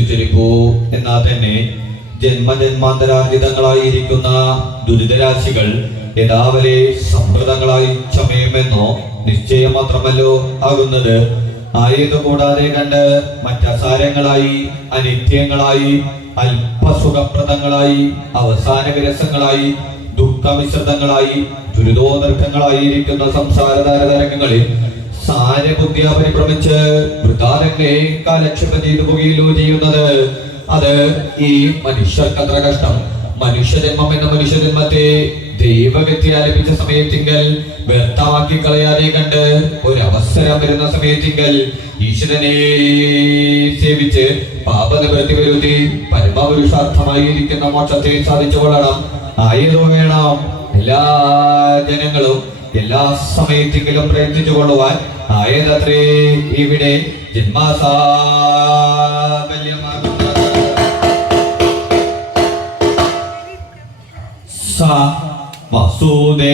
ഉച്ചരിപ്പോ എന്നാൽ തന്നെ ജന്മജന്മാന്തരാർജിതങ്ങളായിരിക്കുന്ന ദുരിതരാശികൾ യഥാവരെ സമ്പ്രദങ്ങളായി ചമയുമെന്നോ നിശ്ചയം മാത്രമല്ലോ ആകുന്നത്. ആയതുകൂടാതെ കണ്ട് മറ്റസാരങ്ങളായി, അനിത്യങ്ങളായി, അല്പസുഖപ്രദങ്ങളായി, അവസാന വിരസങ്ങളായി, ദുഃഖമിശ്രിതങ്ങളായി, ദുരിതോദർഭങ്ങളായിരിക്കുന്ന സംസാരധാരതരംഗങ്ങളിൽ സാരബുദ്ധിയ പരിഭ്രമിച്ച് വൃഥാരങ്ങളെ കാലക്ഷേപം ചെയ്തു പോകുകയല്ലോ ചെയ്യുന്നത്. അത് ഈ മനുഷ്യർക്കത്ര കഷ്ടം. മനുഷ്യജന്മം എന്ന മനുഷ്യജന്മത്തെ ദൈവവ്യക്തി ആലപിച്ച സമയത്തിങ്കൽ വ്യർത്ഥമാക്കി കളയാതെ കണ്ട് ഒരവസരം വരുന്ന സമയത്തിങ്കൽ ഈശ്വരനെ സേവിച്ച് പാപനിവൃത്തി വരുത്തി പരമപുരുഷാർത്ഥമായിരിക്കുന്ന മോക്ഷത്തെ സാധിച്ചു കൊള്ളണം. ആയതോ വേണം എല്ലാ ജനങ്ങളും എല്ലാ സമയത്തെങ്കിലും പ്രയത്നിച്ചു കൊള്ളുവാൻ. ആയതത്രേ ഇവിടെ ജന്മാസാഫല്യമാകുന്നത്. വസുദേവ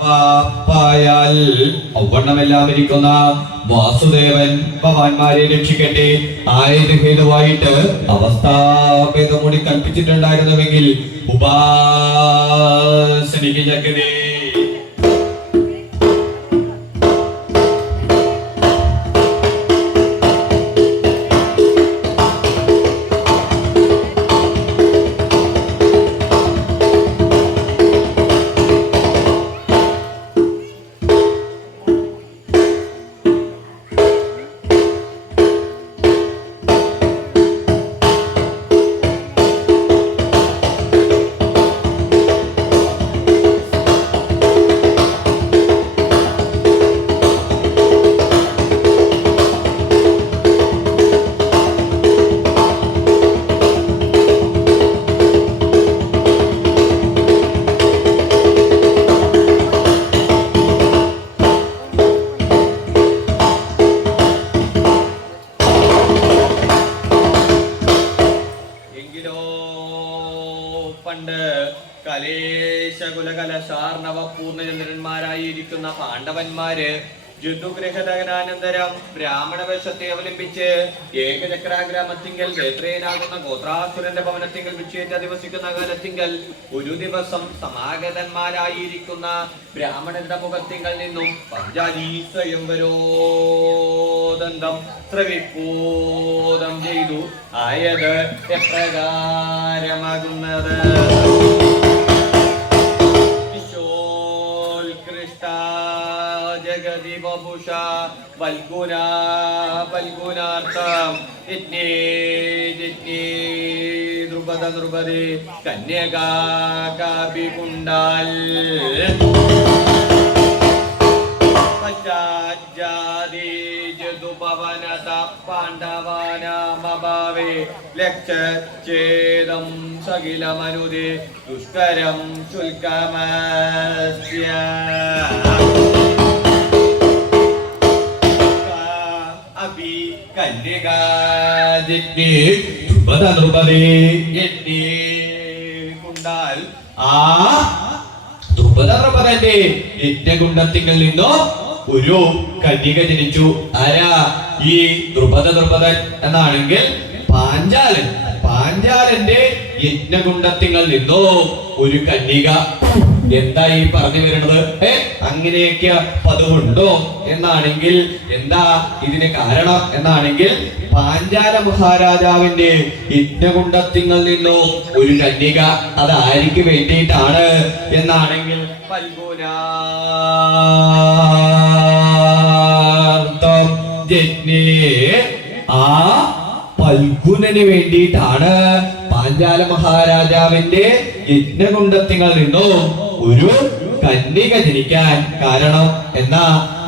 വാപ്പായാൽ ഔവണ്ണമെല്ലാം ഇരിക്കുന്ന വാസുദേവൻ ഭഗവാന്മാരെ രക്ഷിക്കട്ടെ. ആയത് ഹേതുവായിട്ട് അവസ്ഥാഭേദം കൂടി കൽപ്പിച്ചിട്ടുണ്ടായിരുന്നുവെങ്കിൽ ഉപാസനിക്ക് ജഗതേ ശാർണവ പൂർണ്ണചന്ദ്രന്മാരായിരിക്കുന്ന പാണ്ഡവന്മാര് യുദ്ധഗ്രഹദഹനാനന്തരം ബ്രാഹ്മണവേഷത്തെ അവലംബിച്ച് ഏകചക്രാഗ്രാമത്തിങ്കൽ വേത്രേനാകുന്ന ഗോത്രാസുരന്റെ ഭവനത്തിങ്കൽ വിക്ഷേറ്റ് അധിവസിക്കുന്ന കാലത്തിങ്കൽ ഒരു ദിവസം സമാഗതന്മാരായിരിക്കുന്ന ബ്രാഹ്മണന്റെ മുഖത്തിങ്കൽ നിന്നും പഞ്ചാലി സ്വയംവരോദന്തം ശ്രവിപ്പൂതം ചെയ്തു ആയത് എപ്രകാരമാകുന്നത്. ജഗതി ബഭുഷ വൽഗുനാ വൽഗുനാർത്ഥം യജ്ഞേ യജ്ഞേ ദ്രുപദ ദ്രുപദേ കന്യകാ കാപി കുണ്ടാൽ പശ്ചാജാതി ജതുപവനത പാണ്ഡവാനാമഭാവേ ലക്ഷച്ഛേദം സകിലമനുദേ ദുഷ്കരം ശുൽക്കമസ്യ അഭി കന്യകാജിജ്ഞേ ദ്രുപദ ദ്രുപദേ യജ്ഞേ കുണ്ടാൽ ആ ദ്രുപദന്റെ യജ്ഞകുണ്ടത്തിങ്കിൽ നിന്നോ ഒരു കന്യക ജനിച്ചു. ആരാ? ഈ ദ്രുപദൻ എന്നാണെങ്കിൽ പാഞ്ചാലന്റെ യജ്ഞകുണ്ടത്തിങ്ങൾ നിന്നോ ഒരു കന്യക. എന്താ ഈ പറഞ്ഞു വരുന്നത്? അങ്ങനെയൊക്കെ പതിവുണ്ടോ എന്നാണെങ്കിൽ എന്താ ഇതിന് കാരണം എന്നാണെങ്കിൽ പാഞ്ചാല മഹാരാജാവിന്റെ യജ്ഞകുണ്ടത്തിങ്ങൾ നിന്നോ ഒരു കന്യക. അത് ആർക്ക് വേണ്ടിയിട്ടാണ് എന്നാണെങ്കിൽ ആ ഫൽഗുനന് വേണ്ടിയിട്ടാണ് പാഞ്ചാല മഹാരാജാവിന്റെ യജ്ഞകുണ്ടത്തിങ്ങൾ നിന്നോ ഒരു കന്യക ജനിക്കാൻ കാരണം. എന്നാ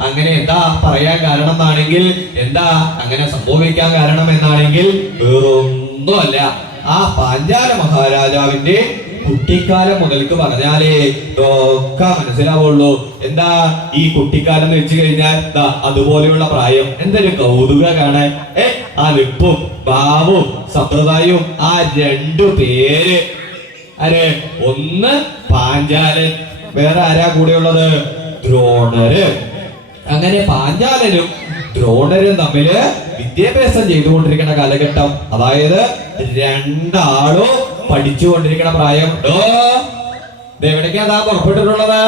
അങ്ങനെ എന്താ പറയാൻ കാരണം എന്നാണെങ്കിൽ എന്താ അങ്ങനെ സംഭവിക്കാൻ കാരണം എന്നാണെങ്കിൽ വേറൊന്നുമല്ല, ആ പാഞ്ചാല മഹാരാജാവിന്റെ കുട്ടിക്കാലം മുതൽക്ക് പറഞ്ഞാലേ ഒക്കെ മനസ്സിലാവുള്ളൂ. എന്താ ഈ കുട്ടിക്കാലം എന്ന് വെച്ച് കഴിഞ്ഞാൽ അതുപോലെയുള്ള പ്രായം. എന്തൊരു കൗതുക കാണാൻ. ആ നിപ്പും ഭാവവും സമ്പ്രദായവും ആ രണ്ടു പേര്. അരെ ഒന്ന് പാഞ്ചാലൻ, വേറെ ആരാ കൂടെയുള്ളത്? ദ്രോണര്. അങ്ങനെ പാഞ്ചാലനും ദ്രോണരും തമ്മില് വിദ്യാഭ്യാസം ചെയ്തുകൊണ്ടിരിക്കുന്ന കാലഘട്ടം, അതായത് രണ്ടാളും പഠിച്ചുകൊണ്ടിരിക്കുന്ന പ്രായം. എവിടേക്കാ പുറപ്പെട്ടിട്ടുള്ളത്?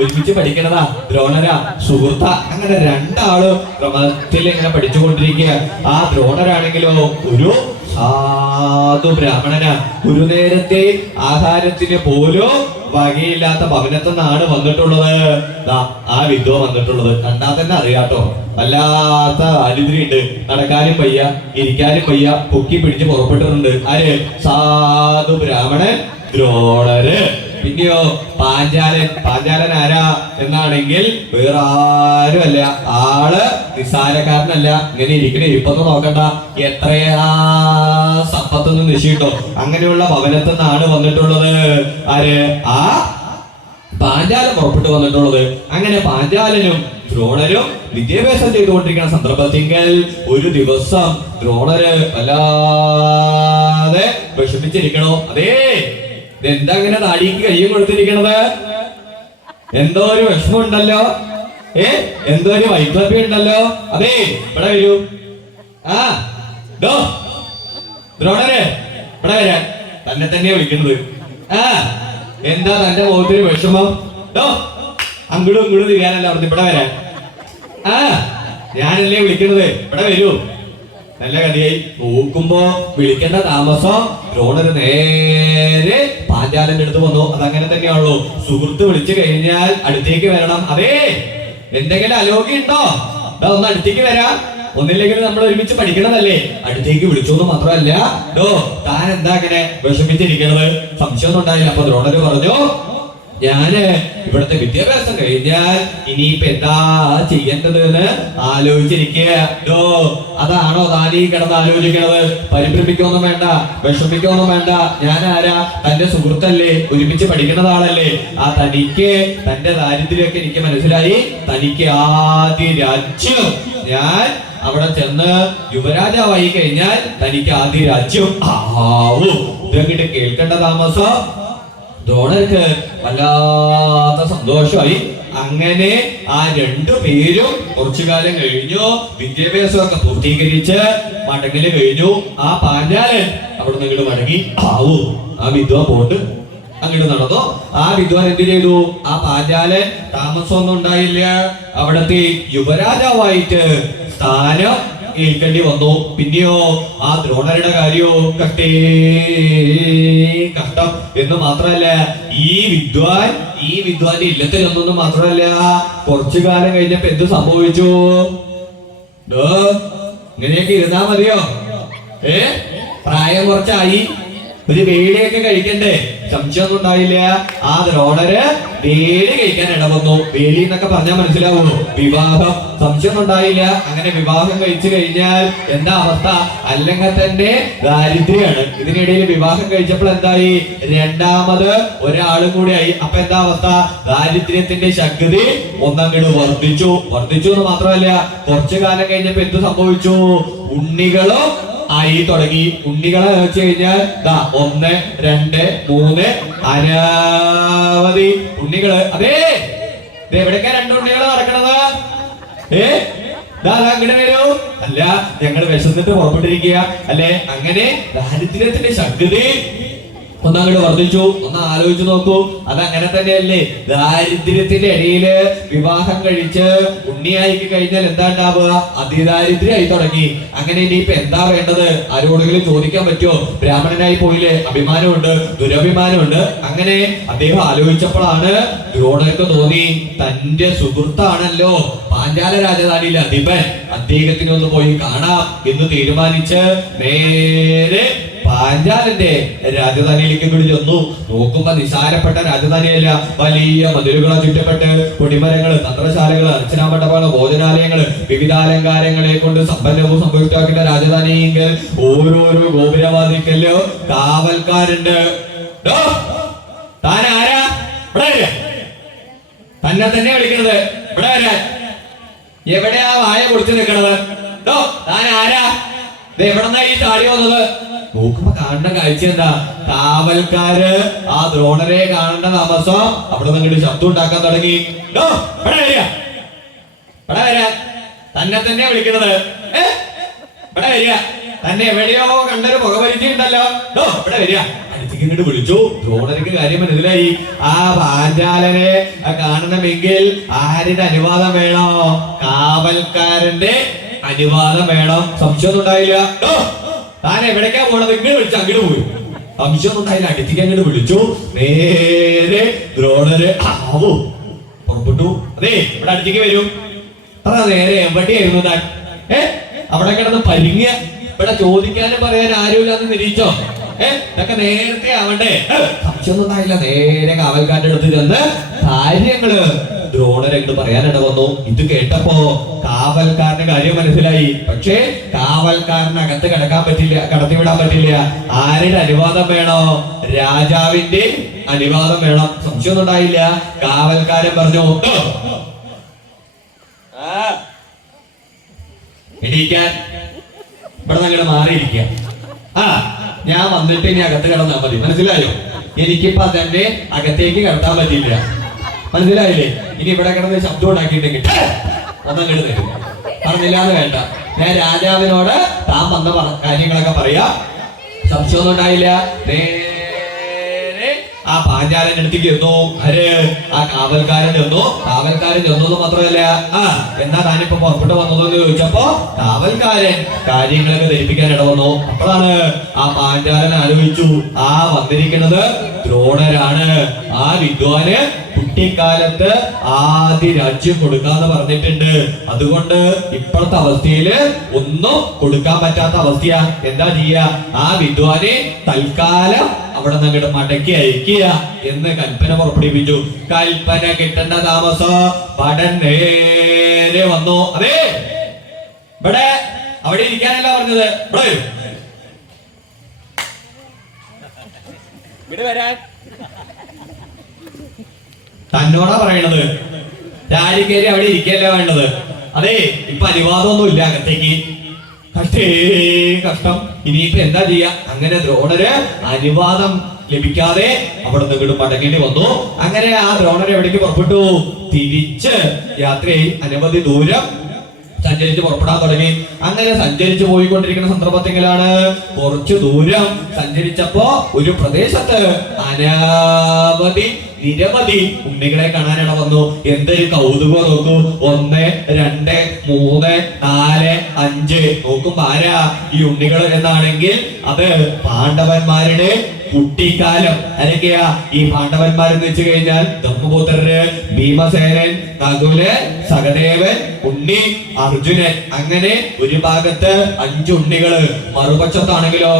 ഒരുമിച്ച് പഠിക്കണതാ, ദ്രോണരാ സുഹൃത്ത. അങ്ങനെ രണ്ടാളും ക്രമത്തിൽ ഇങ്ങനെ പഠിച്ചുകൊണ്ടിരിക്കുക. ആ ദ്രോണരാണെങ്കിലോ ഒരു സാധു ബ്രാഹ്മണനാ. ഒരു നേരത്തെ ആഹാരത്തിന് പോലും വകയില്ലാത്ത ഭവനത്തു നിന്നാണ് വന്നിട്ടുള്ളത്. ആ വിദ്വ വന്നിട്ടുള്ളത് കണ്ടാൽ തന്നെ അറിയാട്ടോ. വല്ലാത്ത ദാരിദ്ര്യമുണ്ട്, നടക്കാനും വയ്യ, ഇരിക്കാനും വയ്യ, പൊക്കി പിടിച്ച് പുറപ്പെട്ടിട്ടുണ്ട്. ആര്? സാധു ബ്രാഹ്മണൻ ദ്രോണര്. പിന്നെയോ പാഞ്ചാലൻ ആരാ എന്നാണെങ്കിൽ വേറെ ആരുമല്ല, ആള് നിസ്സാരക്കാരനല്ല. ഇങ്ങനെ ഇരിക്കണ ഇരിപ്പൊന്നും നോക്കണ്ട, എത്രയാ സമ്പത്തൊന്നും നിശ്ചയിട്ടോ. അങ്ങനെയുള്ള ഭവനത്തു നിന്നാണ് വന്നിട്ടുള്ളത്. ആര്? ആ പാഞ്ചാലൻ പുറപ്പെട്ടു വന്നിട്ടുള്ളത്. അങ്ങനെ പാഞ്ചാലനും ദ്രോണരും വിദ്യാഭ്യാസം ചെയ്തുകൊണ്ടിരിക്കുന്ന സന്ദർഭത്തിൽ ഒരു ദിവസം ദ്രോണര് വല്ലാതെ വിഷമിച്ചിരിക്കണോ. അതേ, എന്താ ഇങ്ങനെ താടിക്ക് കയ്യും കൊടുത്തിരിക്കണത്? എന്തോ ഒരു വിഷമം ഉണ്ടല്ലോ, എന്തോ ഒരു വൈക്ലഭ്യം ഉണ്ടല്ലോ. അതേ, ഇവിടെ വരൂ. ആ ദ്രോണര് ഇവിടെ വരാൻ. തന്നെ തന്നെയാ വിളിക്കുന്നത്. ആ എന്താ തന്റെ മുഖത്തൊരു വിഷമം? അങ്ങോട്ടും ഇങ്ങോട്ടും തിരിയാനല്ല പറഞ്ഞു, ഇവിടെ വരാൻ. ആ ഞാനല്ലേ വിളിക്കുന്നത്, ഇവിടെ വരൂ. നല്ല കഥയായി. നോക്കുമ്പോ വിളിക്കേണ്ട താമസം ദ്രോണര് നേരെ പാഞ്ചാലന്റെ അടുത്ത് വന്നു. അതങ്ങനെ തന്നെയാണല്ലോ, സുഹൃത്ത് വിളിച്ചു കഴിഞ്ഞാൽ അടുത്തേക്ക് വരണം. അതേ, എന്തെങ്കിലും അലോഗ്യം ഉണ്ടോ? ഒന്ന് അടുത്തേക്ക് വരാം. ഒന്നില്ലെങ്കിൽ നമ്മൾ ഒരുമിച്ച് പഠിക്കണതല്ലേ, അടുത്തേക്ക് വിളിച്ചോന്ന് മാത്രമല്ല താൻ എന്താ അങ്ങനെ വിഷമിച്ചിരിക്കണത്? സംശയമൊന്നും ഉണ്ടായില്ല. അപ്പൊ ദ്രോണര് പറഞ്ഞു, ഞാന് ഇവിടുത്തെ വിദ്യാഭ്യാസം കഴിഞ്ഞാൽ ഇനിയിപ്പൊ എന്താ ചെയ്യേണ്ടത് എന്ന് ആലോചിച്ചിരിക്കുക. അതാണോ താനീ കിടന്ന് ആലോചിക്കണത്? പരിഭ്രമിക്കൊന്നും വേണ്ട, വിഷമിക്കൊന്നും വേണ്ട. ഞാൻ ആരാ? തന്റെ സുഹൃത്തല്ലേ, ഒരുമിച്ച് പഠിക്കുന്ന ആളല്ലേ. ആ തനിക്ക് തന്റെ ദാരിദ്ര്യമൊക്കെ എനിക്ക് മനസ്സിലായി. തനിക്ക് ആദ്യ രാജ്യം, ഞാൻ അവിടെ ചെന്ന് യുവരാജാവായി കഴിഞ്ഞാൽ തനിക്ക് ആദ്യ രാജ്യം ആവും. ഇതങ്ങിട്ട് കേൾക്കേണ്ട താമസം ദ്രോണർക്ക് വല്ലാത്ത സന്തോഷമായി. അങ്ങനെ ആ രണ്ടുപേരും കുറച്ചു കാലം കഴിഞ്ഞു വിദ്യാഭ്യാസമൊക്കെ പൂർത്തീകരിച്ച് മടങ്ങല് കഴിഞ്ഞു. ആ പാഞ്ചാലൻ അവിടെ നിന്ന് ഇങ്ങോട്ട് മടങ്ങി. ആ വിദ്വാൻ പോണ്ട് അങ്ങോട്ട് നടന്നു. ആ വിദ്വാൻ എന്ത് ചെയ്തു? ആ പാഞ്ചാലൻ താമസമൊന്നും ഉണ്ടായില്ല, അവിടത്തെ യുവരാജാവായിട്ട് സ്ഥാനം ഏൽക്കേണ്ടി വന്നു. പിന്നെയോ ആ ദ്രോണരുടെ കാര്യോ കഷ്ടം എന്ന് മാത്രമല്ല, ഈ വിദ്വാന്റെ ഇല്ലത്തിലൊന്നും മാത്രമല്ല, കുറച്ചു കാലം കഴിഞ്ഞപ്പോ എന്ത് സംഭവിച്ചു? ഇങ്ങനെയൊക്കെ ഇരുന്നാ മതിയോ? പ്രായം കുറച്ചായി, ഒരു വേടിയൊക്കെ കഴിക്കണ്ടേ? സംശയമൊന്നും ഉണ്ടായില്ല. ആ ദ്രോണര് വേലി കഴിക്കാൻ ഇടവന്നു. വേലി എന്നൊക്കെ പറഞ്ഞാൽ മനസ്സിലാവുമോ? വിവാഹം. സംശയമൊന്നും ഉണ്ടായില്ല. അങ്ങനെ വിവാഹം കഴിച്ചു കഴിഞ്ഞാൽ എന്താ അവസ്ഥ? അല്ലെങ്കിൽ തന്നെ ദാരിദ്ര്യാണ്. ഇതിനിടയിൽ വിവാഹം കഴിച്ചപ്പോൾ എന്തായി? രണ്ടാമത് ഒരാളും കൂടി ആയി. അപ്പൊ എന്താ അവസ്ഥ? ദാരിദ്ര്യത്തിന്റെ ശക്തി ഒന്നങ്ങോട്ട് വർദ്ധിച്ചു എന്ന് മാത്രമല്ല, കുറച്ചു കാലം കഴിഞ്ഞപ്പോ എന്ത് സംഭവിച്ചു? ഉണ്ണികളും ആയി തുടങ്ങി. ഉണ്ണികളെ വെച്ച് കഴിഞ്ഞാൽ 1, 2, 3 അനവധി ഉണ്ണികള്. അതെ, എവിടേക്കാ 2 ഉണ്ണികള് നടക്കണത്? അങ്ങനെ വരൂ. അല്ല, ഞങ്ങൾ വിശന്നിട്ട് പുറപ്പെട്ടിരിക്കുക അല്ലെ? അങ്ങനെ ദാരിദ്ര്യത്തിന്റെ ശക്തി ഒന്നങ്ങോട്ട് വർദ്ധിച്ചു. ഒന്ന് ആലോചിച്ചു നോക്കൂ. അതങ്ങനെ തന്നെയല്ലേ? ദാരിദ്ര്യത്തിന്റെ ഇടയില് വിവാഹം കഴിച്ച് ഉണ്ണിയായി കഴിഞ്ഞാൽ എന്താ ഉണ്ടാവുക? അതിദാരിദ്ര്യായി തുടങ്ങി. അങ്ങനെ ഇനിയിപ്പൊ എന്താ വേണ്ടത്? ആരോടെങ്കിലും ചോദിക്കാൻ പറ്റുമോ? ബ്രാഹ്മണനായി പോയില്ലേ? അഭിമാനമുണ്ട്, ദുരഭിമാനമുണ്ട്. അങ്ങനെ അദ്ദേഹം ആലോചിച്ചപ്പോഴാണ് ദ്രോണർക്ക് തോന്നി, തന്റെ സുഹൃത്താണല്ലോ പാഞ്ചാല രാജധാനിയിലെ അധിപൻ, അദ്ദേഹത്തിനെ ഒന്ന് പോയി കാണാം എന്ന് തീരുമാനിച്ച് നേരെ പാഞ്ചാലന്റെ രാജധാനിയിലേക്ക് കൂടി ചെന്നു. നോക്കുമ്പോ നിസാരപ്പെട്ട രാജധാനിയല്ല, വലിയ മതിലുകളെ ചുറ്റപ്പെട്ട് കൊടിമരങ്ങള്, തന്ത്രശാലകള്, അർച്ചനാമണ്ഡപങ്ങള്, ഭോജനാലയങ്ങള്, വിവിധാലങ്കാരങ്ങളെ കൊണ്ട് സമ്പന്നവും സമ്പുഷ്ടമാക്കിയ രാജധാനിയെങ്കിൽ ഓരോരോ ഗോപുരവാദിക്കല്ലോ കാവൽക്കാരുണ്ട്. താൻ ആരാ? തന്നെ തന്നെ വിളിക്കണത്. ഇവിടെ വരാൻ. എവിടെയാ വായ പൊളിച്ചു നിൽക്കണത്? താൻ ആരാ? എവിടെന്നാ ഈ താടി വന്നത്? നോക്കുമ്പോ കാണേണ്ട കാഴ്ച എന്താ? കാവൽക്കാര് ആ ദ്രോണരെ കാണേണ്ട താമസം അവിടെ നിന്ന് ശബ്ദം ഉണ്ടാക്കാൻ തുടങ്ങി. തന്നെ തന്നെ വിളിക്കണത്. ഇവിടെ വരിക. തന്നെ എവിടെയോ കണ്ടൊരു പുകപരിചയുണ്ടല്ലോ. ഇവിടെ വരിക. അടുത്തേക്ക് ഇങ്ങോട്ട് വിളിച്ചു. ദ്രോണർക്ക് കാര്യം മനസ്സിലായി. ആ പാഞ്ചാലനെ കാണണമെങ്കിൽ ആരുടെ അനുവാദം വേണോ? കാവൽക്കാരന്റെ അനുവാദം വേണം. സംശയമൊന്നും ഉണ്ടായില്ല. താൻ എവിടേക്കാ പോണത്? ഇങ്ങനെ വിളിച്ചു അങ്ങോട്ട് പോയി. സംശയമൊന്നും ഉണ്ടായില്ല. അടുത്തേക്ക് അങ്ങോട്ട് വിളിച്ചു. നേരെ ദ്രോണര് പുറപ്പെട്ടു. അതെ, ഇവിടെ അടുത്തേക്ക് വരും. അത്ര നേരെ എവിടെയായിരുന്നു താൻ? അവിടെ കിടന്ന് പരിങ്ങിയ. ഇവിടെ ചോദിക്കാനും പറയാൻ ആരുമില്ലാന്ന് നിരീക്ഷോ? ഇതൊക്കെ നേരത്തെ ആവണ്ടേ? സംശയമൊന്നും ഉണ്ടായില്ല. നേരെ കാവൽക്കാരുടെ അടുത്ത് ചെന്ന് കാര്യങ്ങള് ദ്രോണരെങ്ങോട്ട് പറയാനിട വന്നു. ഇത് കേട്ടപ്പോ കാവൽക്കാരന്റെ കാര്യം മനസ്സിലായി. പക്ഷേ കാവൽക്കാരനകത്ത് കിടക്കാൻ പറ്റില്ല, കടത്തിവിടാൻ പറ്റില്ല. ആരുടെ അനുവാദം വേണോ? രാജാവിന്റെ അനുവാദം വേണം. സംശയമൊന്നും ഉണ്ടായില്ല. കാവൽക്കാരൻ പറഞ്ഞു, എണീക്കാൻ. ഇവിടെ ഞങ്ങള് മാറിയിരിക്കുക. ഞാൻ വന്നിട്ട് ഇനി അകത്ത് കിടന്നാൽ മതി. മനസ്സിലായോ? എനിക്കിപ്പോ തന്നെ അകത്തേക്ക് കിടത്താൻ പറ്റില്ല. മനസ്സിലായില്ലേ? ഇനി ഇവിടെ കിടന്ന് ശബ്ദം ഉണ്ടാക്കിയിട്ടുണ്ടെങ്കിൽ ഒന്നങ്ങോട്ട് തരും. പറഞ്ഞില്ലാന്ന് വേണ്ട. ഞാൻ രാജാവിനോട് താൻ വന്ന കാര്യങ്ങളൊക്കെ പറയാ. സംശയമൊന്നും ഉണ്ടായില്ല. നേരെ ആ പാഞ്ചാലന്റെ അടുത്തേക്ക് ചെന്നു. ആ കാവൽക്കാരൻ ചെന്നു. കാവൽക്കാരൻ ചെന്നു മാത്രമല്ല, എന്നാ താനിപ്പോ പുറപ്പെട്ടു വന്നതെന്ന് ചോദിച്ചപ്പോ കാവൽക്കാരൻ കാര്യങ്ങളൊക്കെ ധരിപ്പിക്കാൻ ഇടവന്നു. അപ്പോഴാണ് ആ പാഞ്ചാലൻ ആലോചിച്ചു, ആ വന്നിരിക്കുന്നത് ദ്രോണരാണ്. ആ വിദ്വാന് കുട്ടിക്കാലത്ത് ആദ്യ രാജ്യം കൊടുക്കാന്ന് പറഞ്ഞിട്ടുണ്ട്. അതുകൊണ്ട് ഇപ്പോഴത്തെ അവസ്ഥയില് ഒന്നും കൊടുക്കാൻ പറ്റാത്ത അവസ്ഥയാ. എന്താ ചെയ്യാ? ആ വിദ്വാനെ തൽക്കാലം അവിടെ നിന്ന് അങ്ങോട്ട് മടക്കി അയക്കുക എന്ന് കൽപ്പന പുറപ്പെടുവിപ്പിച്ചു. കൽപ്പന കിട്ടേണ്ട താമസം പടൻ നേരെ വന്നു. അതെ, ഇവിടെ അവിടെ ഇരിക്കാനല്ല പറഞ്ഞത്, ഇവിടെ വരാൻ. തന്നോടാ പറയണത്. രാജിക്കേരി അവിടെ ഇരിക്കല്ല വേണ്ടത്. അതെ, ഇപ്പൊ അനുവാദമൊന്നും ഇല്ല അകത്തേക്ക്. കഷ്ടം. ഇനിയിപ്പോ എന്താ ചെയ്യാ? അങ്ങനെ ദ്രോണര് അനുവാദം ലഭിക്കാതെ അവിടെ നിന്ന് ഇങ്ങോട്ട് മടങ്ങേണ്ടി വന്നു. അങ്ങനെ ആ ദ്രോണർ എവിടേക്ക് പുറപ്പെട്ടു? തിരിച്ച് യാത്രയായി അനവധി ദൂരം സഞ്ചരിച്ച് പുറപ്പെടാൻ തുടങ്ങി. അങ്ങനെ സഞ്ചരിച്ചു പോയിക്കൊണ്ടിരിക്കുന്ന സന്ദർഭത്തിലാണ് കുറച്ചു ദൂരം സഞ്ചരിച്ചപ്പോ ഒരു പ്രദേശത്ത് നിരവധി ഉണ്ണികളെ കാണാനിട വന്നു. എന്തൊരു കൗതുകം നോക്കൂ. 1, 2, 3, 4, 5 നോക്കുമ്പോ ആരാ ഈ ഉണ്ണികൾ എന്നാണെങ്കിൽ അത് പാണ്ഡവന്മാരുടെ കുട്ടിക്കാലം. ആരൊക്കെയാ ഈ പാണ്ഡവന്മാരെന്ന് വെച്ച് കഴിഞ്ഞാൽ? ധർമ്മപുത്രര്, ഭീമസേനൻ, നകുലൻ, സഹദേവൻ, ഉണ്ണി, അർജുനൻ. അങ്ങനെ ഒരു ഭാഗത്ത് 5 ഉണ്ണികള്, മറുപക്ഷത്താണെങ്കിലോ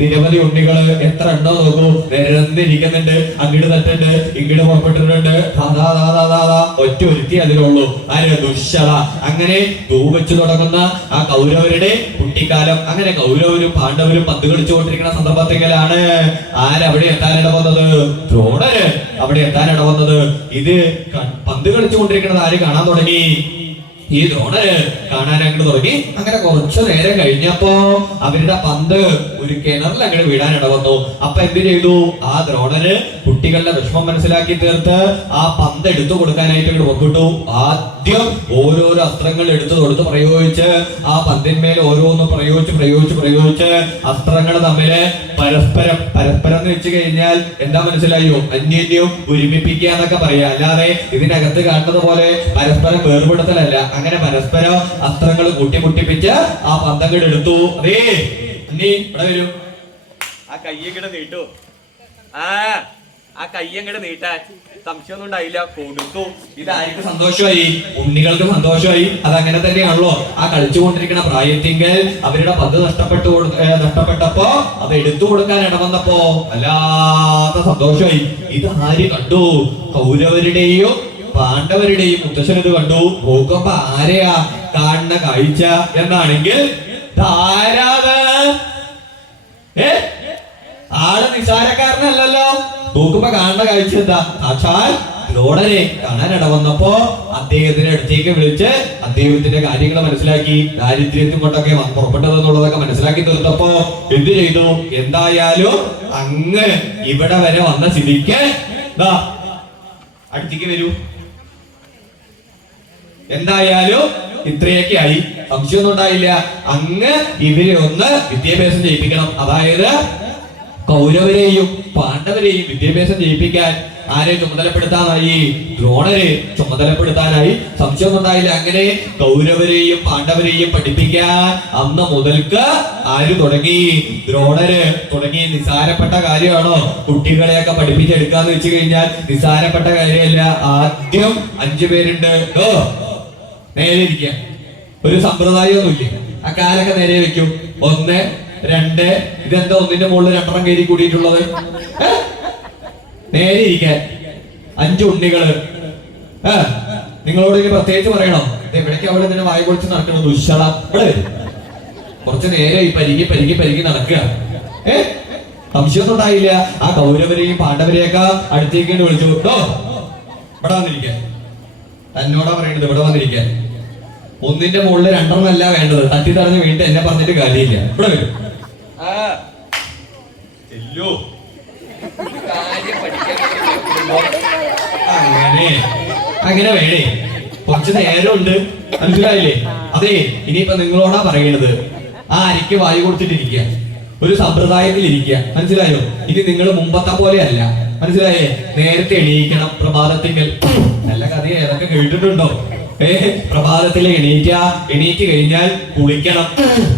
നിരവധി ഉണ്ണികള്. എത്ര ഉണ്ടോ നോക്കൂ, നിരന്നിരിക്കുന്നുണ്ട്. അങ്ങോട്ട് തട്ടുണ്ട്, ഇങ്ങോട്ട് പുറപ്പെട്ടിട്ടുണ്ട്. ഒറ്റ ഒരുത്തി അതിലുള്ളൂ. ആര്? ദുശ്ശള. അങ്ങനെ വെച്ച് തുടങ്ങുന്ന ആ കൗരവരുടെ കുട്ടിക്കാലം. അങ്ങനെ കൗരവരും പാണ്ഡവരും പന്ത് കളിച്ചുകൊണ്ടിരിക്കുന്ന സന്ദർഭത്തിലാണ് ആരവിടെ എത്താനിട വന്നത്? ദ്രോണര് അവിടെ എത്താനിട വന്നത്. ഇത് പന്ത് കളിച്ചുകൊണ്ടിരിക്കുന്നത് ആര് കാണാൻ തുടങ്ങി? ഈ ദ്രോണര് കാണാൻ അങ്ങോട്ട് തുടങ്ങി. അങ്ങനെ കുറച്ചു നേരം കഴിഞ്ഞപ്പോ അവരുടെ പന്ത് ഒരു കിണറിൽ അങ്ങോട്ട് വീഴാനിട വന്നു. അപ്പൊ എന്ത് ചെയ്തു? ആ ദ്രോണര് കുട്ടികളുടെ വിഷമം മനസ്സിലാക്കി തീർത്ത് ആ പന്ത് എടുത്തു കൊടുക്കാനായിട്ട് അങ്ങോട്ട് പുറപ്പെട്ടു. ആദ്യം ഓരോരോ അസ്ത്രങ്ങൾ എടുത്തു പ്രയോഗിച്ച് ആ പന്തിന്മേൽ ഓരോന്നും പ്രയോഗിച്ച് അസ്ത്രങ്ങൾ തമ്മില് പരസ്പരം എന്ന് വെച്ച് കഴിഞ്ഞാൽ എന്താ മനസ്സിലായോ? അന്യോന്യം ഒരുമിപ്പിക്കുക എന്നൊക്കെ പറയാ. അല്ലാതെ ഇതിനകത്ത് കാണുന്നത് പോലെ പരസ്പരം വേർപെടുത്തലല്ല. അങ്ങനെ പരസ്പരം അസ്ത്രങ്ങൾ കൂട്ടിമുട്ടിപ്പിച്ച് ആ പന്തങ്ങൾ എടുത്തു. അതേ നീ ഇവിടെ വരൂ. ആ കയ്യങ്ങട് നീട്ടു. ആ കയ്യങ്ങട് നീട്ടാൻ സംശയമൊന്നും ഉണ്ടായില്ല. കൊടുത്തു. ഇതായിരിക്കും സന്തോഷമായി, ഉണ്ണികൾക്ക് സന്തോഷമായി. അതങ്ങനെ തന്നെയാണല്ലോ. ആ കളിച്ചുകൊണ്ടിരിക്കുന്ന പ്രായത്തിങ്കൽ അവരുടെ പന്ത് നഷ്ടപ്പെട്ടപ്പോ അത് എടുത്തു കൊടുക്കാൻ ഇടവന്നപ്പോ വല്ലാത്ത സന്തോഷമായി. ഇത് ആര് കണ്ടു? കൗരവരുടെയും പാണ്ഡവരുടെയും മുത്തശ്ശനത് കണ്ടു. നോക്കുമ്പോ ആരെയാ കാണുന്ന കാഴ്ച എന്നാണെങ്കിൽ ധാരാത് ആള് നിസാരക്കാരനല്ലല്ലോ. നോക്കുമ്പോ കാണുന്ന കാഴ്ച എന്താ? സാക്ഷാൽ ദ്രോണരെ കാണാനിട വന്നപ്പോ അദ്ദേഹത്തിന്റെ അടുത്തേക്ക് വിളിച്ച് അദ്ദേഹത്തിന്റെ കാര്യങ്ങൾ മനസ്സിലാക്കി. ദാരിദ്ര്യത്തിൽ കൊണ്ടൊക്കെ പുറപ്പെട്ടതെന്നുള്ളതൊക്കെ മനസ്സിലാക്കി തീർത്തപ്പോ എന്ത് ചെയ്തു? എന്തായാലും അങ്ങ് ഇവിടെ വരെ വന്ന സ്ഥിതിക്ക് അടുത്തേക്ക് വരൂ. എന്തായാലും ഇത്രയൊക്കെ ആയി, സംശയമൊന്നും ഉണ്ടായില്ല. അങ്ങ് ഇവരെ ഒന്ന് വിദ്യാഭ്യാസം ചെയ്യിപ്പിക്കണം. അതായത് കൗരവരെയും പാണ്ഡവരെയും വിദ്യാഭ്യാസം ചെയ്യിപ്പിക്കാൻ ആരെ ചുമതലപ്പെടുത്താനായി? ദ്രോണരെ ചുമതലപ്പെടുത്താനായി. സംശയമൊന്നും ഉണ്ടായില്ല. അങ്ങനെ കൗരവരെയും പാണ്ഡവരെയും പഠിപ്പിക്കാൻ അന്ന് മുതൽക്ക് ആര് തുടങ്ങി? ദ്രോണര് തുടങ്ങി. നിസാരപ്പെട്ട കാര്യമാണോ കുട്ടികളെയൊക്കെ പഠിപ്പിച്ചെടുക്കാന്ന് വെച്ച് കഴിഞ്ഞാൽ? നിസാരപ്പെട്ട കാര്യമല്ല. ആദ്യം 5 പേരുണ്ട്. നേരെ ഇരിക്കുക. ഒരു സമ്പ്രദായമൊന്നുമില്ല. ആ കാലൊക്കെ നേരെ വെക്കും. 1, 2. ഇതെന്താ ഒന്നിന്റെ മുകളിൽ 2 കയറി കൂടിയിട്ടുള്ളത്? നേരെ ഇരിക്കാൻ. 5 ഉണ്ണികള്. നിങ്ങളോട് ഇനി പ്രത്യേകിച്ച് പറയണം. എവിടേക്ക് അവിടെ ഇതിനെ വായ പൊളിച്ച് നടക്കണം? ദുശ്ശള. ഇവിടെ കുറച്ച് നേരെ പരിഗി നടക്കുക. സംശയമൊന്നും ഉണ്ടായില്ല. ആ കൗരവരെയും പാണ്ഡവരെയൊക്കെ അടുത്തേക്ക് വിളിച്ചു. ഇവിടെ വന്നിരിക്കാൻ. തന്നോടാ പറയണത് ഇവിടെ വന്നിരിക്കാൻ. ഒന്നിന്റെ മുകളിൽ 2 അല്ല വേണ്ടത്. തട്ടി തടഞ്ഞ് വീണ്ടും എന്നെ പറഞ്ഞിട്ട് കാര്യമില്ല. ഇവിടെ വരും. അങ്ങനെ വേണേ. കുറച്ച് നേരമുണ്ട്. മനസ്സിലായില്ലേ? അതെ, ഇനിയിപ്പൊ നിങ്ങളോടാ പറയണത്. ആ അരിക്ക് വായു കൊടുത്തിട്ടിരിക്കുക. ഒരു സമ്പ്രദായത്തിലിരിക്കുക. മനസ്സിലായോ? ഇനി നിങ്ങൾ മുമ്പത്തെ പോലെ അല്ല. മനസ്സിലായേ? നേരത്തെ എണീക്കണം. പ്രഭാതത്തിങ്കൽ നല്ല കഥ ഏതൊക്കെ കേട്ടിട്ടുണ്ടോ? പ്രഭാതത്തിൽ എണീറ്റ് കഴിഞ്ഞാൽ കുളിക്കണം.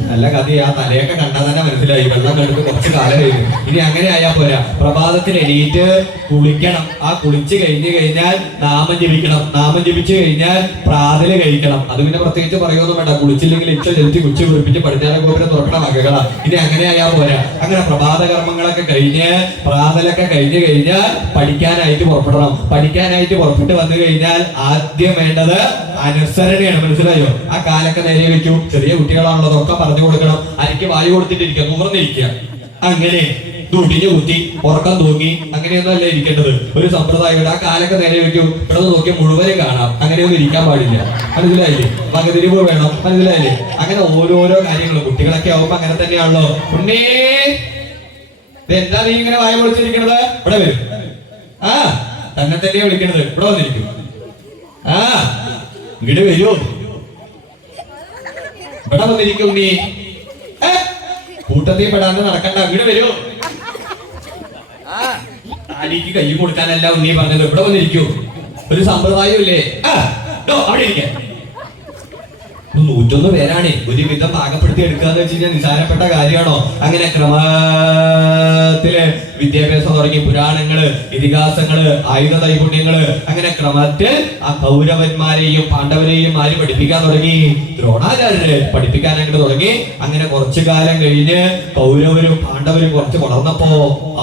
നല്ല കഥയാ. തലയൊക്കെ കണ്ടാൽ തന്നെ മനസ്സിലായി. വെള്ളം കണ്ടിട്ട് കുറച്ച് കാലം കഴിഞ്ഞു. ഇനി അങ്ങനെ ആയാ പോരാ. പ്രഭാതത്തിൽ എണീറ്റ് കുളിക്കണം. ആ കുളിച്ച് കഴിഞ്ഞാൽ നാമം ജപിക്കണം. നാമം ജപിച്ചു കഴിഞ്ഞാൽ പ്രാതല് കഴിക്കണം. അത് പിന്നെ പ്രത്യേകിച്ച് പറയുമൊന്നും വേണ്ട. കുളിച്ചില്ലെങ്കിൽ ഇച്ച ചെലുത്തി കുളിച്ച് കുളിപ്പിച്ച് പടിഞ്ഞാറ ഗോപുരം തുറക്കണ വകകളാ. ഇനി അങ്ങനെ ആയാ പോരാ. അങ്ങനെ പ്രഭാത കർമ്മങ്ങളൊക്കെ കഴിഞ്ഞ് പ്രാതലൊക്കെ കഴിഞ്ഞാൽ പഠിക്കാനായിട്ട് പുറപ്പെടണം. പഠിക്കാനായിട്ട് പുറപ്പെട്ട് വന്നു കഴിഞ്ഞാൽ ആദ്യം വേണ്ടത് അനുസരണയാണ്. മനസ്സിലായോ? ആ കാലൊക്കെ നേരെ വെക്കൂ. ചെറിയ കുട്ടികളാണല്ലോ, അതൊക്കെ പറഞ്ഞു കൊടുക്കണം. അരിക്ക് വായു കൊടുത്തിട്ടിരിക്കുക, നുകർന്നിരിക്കുക. അങ്ങനെ തുടിഞ്ഞു കുത്തി ഉറക്കം തൂങ്ങി അങ്ങനെയൊന്നും അല്ല ഇരിക്കേണ്ടത്. ഒരു സമ്പ്രദായം. ആ കാലൊക്കെ നേരെ വെക്കൂ. ഇവിടെ നോക്കിയാൽ മുഴുവനും കാണാം. അങ്ങനെയൊന്നും ഇരിക്കാൻ പാടില്ല. മനസ്സിലായില്ലേ? വകതിരിവ് വേണം. മനസ്സിലായില്ലേ? അങ്ങനെ ഓരോരോ കാര്യങ്ങളും കുട്ടികളൊക്കെ ആവുമ്പോ അങ്ങനെ തന്നെയാണല്ലോ. ഉണ്ണേ എന്താ നീ ഇങ്ങനെ വായ പൊളിച്ചിരിക്കണത്? ഇവിടെ വരും. ആ തന്നെ തന്നെയാ വിളിക്കണത്. ഇവിടെ വന്നിരിക്കും. ആ ഇങ്ങോട്ട് വരുമോ? ഇവിടെ വന്നിരിക്കും നീ. കൂട്ടത്തിൽ പെടാന്ന് നടക്കണ്ട. ഇങ്ങോട്ട് വരുമോ? താലിക്ക് കൈ കൊടുക്കാനല്ല ഉണ്ണി പറഞ്ഞത്. ഇവിടെ വന്നിരിക്കൂ. ഒരു സമ്പ്രദായം ഇല്ലേ? അവിടെ ഇരിക്കാൻ 101 പേരാണ്. ഒരുവിധം പാകപ്പെടുത്തി എടുക്കാന്ന് വെച്ച് കഴിഞ്ഞാൽ നിസാരപ്പെട്ട കാര്യമാണോ? അങ്ങനെ ക്രമത്തില് വിദ്യാഭ്യാസം തുടങ്ങി, പുരാണങ്ങള്, ഇതിഹാസങ്ങള്, ആയുധ നൈപുണ്യങ്ങള്, അങ്ങനെ ക്രമത്തിൽ ആ കൗരവന്മാരെയും പാണ്ഡവരെയും ആര് പഠിപ്പിക്കാൻ തുടങ്ങി? ദ്രോണാചാര്യര് പഠിപ്പിക്കാൻ അങ്ങോട്ട് തുടങ്ങി. അങ്ങനെ കുറച്ചു കാലം കഴിഞ്ഞ് കൗരവരും പാണ്ഡവരും കുറച്ച് വളർന്നപ്പോ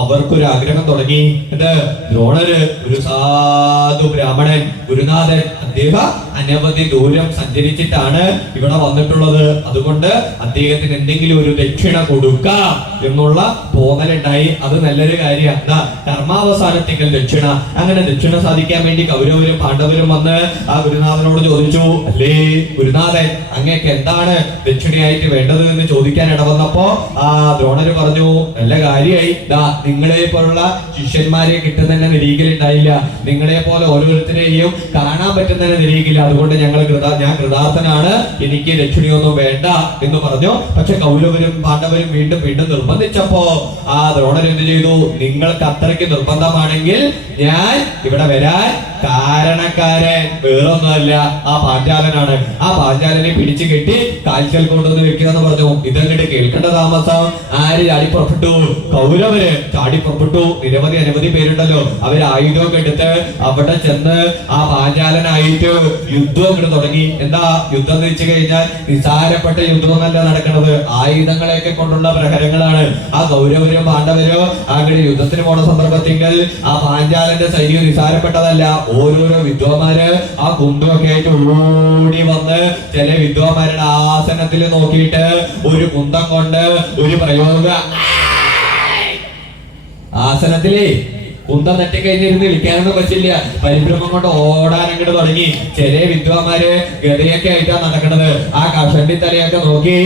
അവർക്കൊരു ആഗ്രഹം തുടങ്ങി. എന്ത്? ദ്രോണര് ഒരു സാധു ബ്രാഹ്മണൻ, ഗുരുനാഥൻ, അദ്ദേഹം അനവധി ദൂരം സഞ്ചരിച്ചിട്ടാണ് ഇവിടെ വന്നിട്ടുള്ളത്. അതുകൊണ്ട് അദ്ദേഹത്തിന് എന്തെങ്കിലും ഒരു ദക്ഷിണ കൊടുക്കാം എന്നുള്ള തോന്നലുണ്ടായി. അത് നല്ലൊരു കാര്യമാണ്. കർമാവസാനത്തേക്കൽ ദക്ഷിണ. അങ്ങനെ ദക്ഷിണ സാധിക്കാൻ വേണ്ടി കൗരവരും പാണ്ഡവരും വന്ന് ആ ഗുരുനാഥനോട് ചോദിച്ചു, അല്ലേ ഗുരുനാഥൻ, അങ്ങേക്ക് എന്താണ് ദക്ഷിണയായിട്ട് വേണ്ടത് എന്ന് ചോദിക്കാൻ ഇടവന്നപ്പോ ആ ദ്രോണര് പറഞ്ഞു, നല്ല കാര്യമായി. നിങ്ങളെ പോലുള്ള ശിഷ്യന്മാരെ കിട്ടുന്ന നിരീക്കലുണ്ടായില്ല. നിങ്ങളെ പോലെ ഓരോരുത്തരെയും കാണാൻ പറ്റുന്നതിന് നിരീക്കില്ല. അതുകൊണ്ട് ഞാൻ കൃതാർത്ഥനാണ്, എനിക്ക് ദക്ഷിണയൊന്നും വേണ്ട എന്ന് പറഞ്ഞു. പക്ഷെ കൗരവരും പാണ്ഡവരും വീണ്ടും വീണ്ടും നിർബന്ധിച്ചപ്പോ ആ ദ്രോണർ എന്ത് ചെയ്തു? നിങ്ങൾക്ക് അത്രയ്ക്ക് നിർബന്ധമാണെങ്കിൽ ഞാൻ ഇവിടെ വരാൻ കാരണക്കാരൻ വേറൊന്നുമല്ല, ആ പാഞ്ചാലനാണ്. ആ പാഞ്ചാലനെ പിടിച്ചു കെട്ടി കാൽക്കൽ കൊണ്ടുവന്ന് വെക്കുക എന്ന് പറഞ്ഞു. ഇതങ്ങോട്ട് കേൾക്കേണ്ട താമസം ആര് ചാടി പുറപ്പെട്ടു? കൗരവര് ചാടി പുറപ്പെട്ടു. അനവധി പേരുണ്ടല്ലോ. അവര് ആയുധമൊക്കെ എടുത്ത് അവിടെ ചെന്ന് ആ പാഞ്ചാലനായിട്ട് യുദ്ധം അങ്ങോട്ട് തുടങ്ങി. എന്താ യുദ്ധം എന്ന് വെച്ച് കഴിഞ്ഞാൽ നിസാരപ്പെട്ട യുദ്ധമൊന്നല്ല നടക്കുന്നത്, ആയുധങ്ങളെയൊക്കെ കൊണ്ടുള്ള പ്രഹരങ്ങളാണ്. ആ കൗരവരും പാണ്ഡവരും അങ്ങോട്ട് യുദ്ധത്തിന് പോണ സന്ദർഭത്തിൽ ആ പാഞ്ചാലന്റെ സൈന്യം നിസാരപ്പെട്ടതല്ല. ഓരോരോ വിദ്വാന്മാര് ആ കുന്തമൊക്കെ ആയിട്ട് ഓടി വന്ന് ചില വിദ്വാന്മാരുടെ ആസനത്തിൽ നോക്കിയിട്ട് ഒരു കുന്തം കൊണ്ട് ഒരു പ്രയോഗ ആസനത്തിലേ കുന്തം തട്ടിക്കഴിഞ്ഞിരുന്ന് വിളിക്കാനൊന്നും പറ്റില്ല. പരിഭ്രമം കൊണ്ട് ഓടാൻ അങ്ങോട്ട് തുടങ്ങി. ചില വിദ്വാന്മാര് ഗതയൊക്കെ ആയിട്ടാണ് നടക്കണത്. ആ കഷണ്ടി തലയൊക്കെ നോക്കി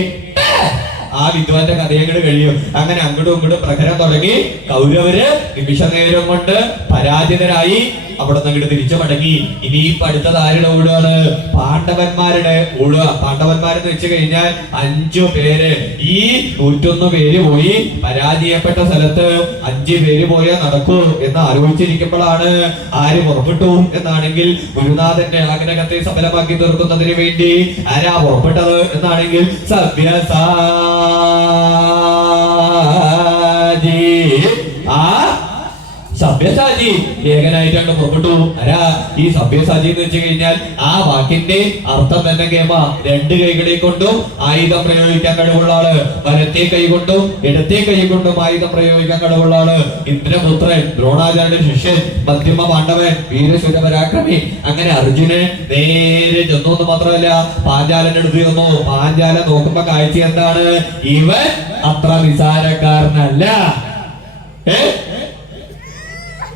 ആ വിദ്വാന്റെ കഥയങ്ങോട്ട് കഴിയും. അങ്ങനെ അങ്ങോട്ടും ഇങ്ങോട്ടും പ്രഹരം തുടങ്ങി. കൗരവര് നിമിഷ നേരം കൊണ്ട് പരാജിതരായി അവിടെ നിന്ന് അങ്ങോട്ട് തിരിച്ചു മടങ്ങി. ഇനിയിപ്പോ അടുത്തത് ആരുടെ ഓടുകയാണ്? പാണ്ഡവന്മാരുടെ ഓടുക. പാണ്ഡവന്മാരെന്ന് വെച്ച് കഴിഞ്ഞാൽ 5 പേര്. ഈ 101 പേര് പോയി. പരാജയപ്പെട്ട സ്ഥലത്ത് 5 പേര് പോയാൽ നടക്കൂ എന്ന് ആലോചിച്ചിരിക്കുമ്പോഴാണ് ആര് പുറപ്പെട്ടു എന്നാണെങ്കിൽ ഗുരുനാഥന്റെ ആഗ്രഹത്തെ സഫലമാക്കി തീർക്കുന്നതിന് വേണ്ടി ആരാ പുറപ്പെട്ടത് എന്നാണെങ്കിൽ സഭ്യസാചി. ആ സഭ്യസാചി ഏകനായിട്ടാണ് പുറപ്പെട്ടു. ആരാ ഈ സഭ്യസാചി എന്ന് വെച്ച് കഴിഞ്ഞാൽ ആ വാക്കിന്റെ അർത്ഥം തന്നെ കേമ. 2 കൈകളെ കൊണ്ടും ആയുധം പ്രയോഗിക്കാൻ കഴിവുള്ള ആള്, വലത്തെ കൈ കൊണ്ടും ഇടത്തെ കൈ കൊണ്ടും ആയുധം പ്രയോഗിക്കാൻ കഴിവുള്ള ആള്, ഇന്ദ്രപുത്രൻ, ദ്രോണാചാര്യ ശിഷ്യൻ, മധ്യമ പാണ്ഡവൻ, വീരശൂര പരാക്രമി. അങ്ങനെ അർജുനൻ നേരെ ചെന്നു എന്ന് മാത്രമല്ല പാഞ്ചാലന്റെ അടുത്ത് ചെന്നു. പാഞ്ചാലൻ നോക്കുമ്പോ കാഴ്ച എന്താണ്? ഇവൻ അത്ര നിസാരക്കാരനല്ല.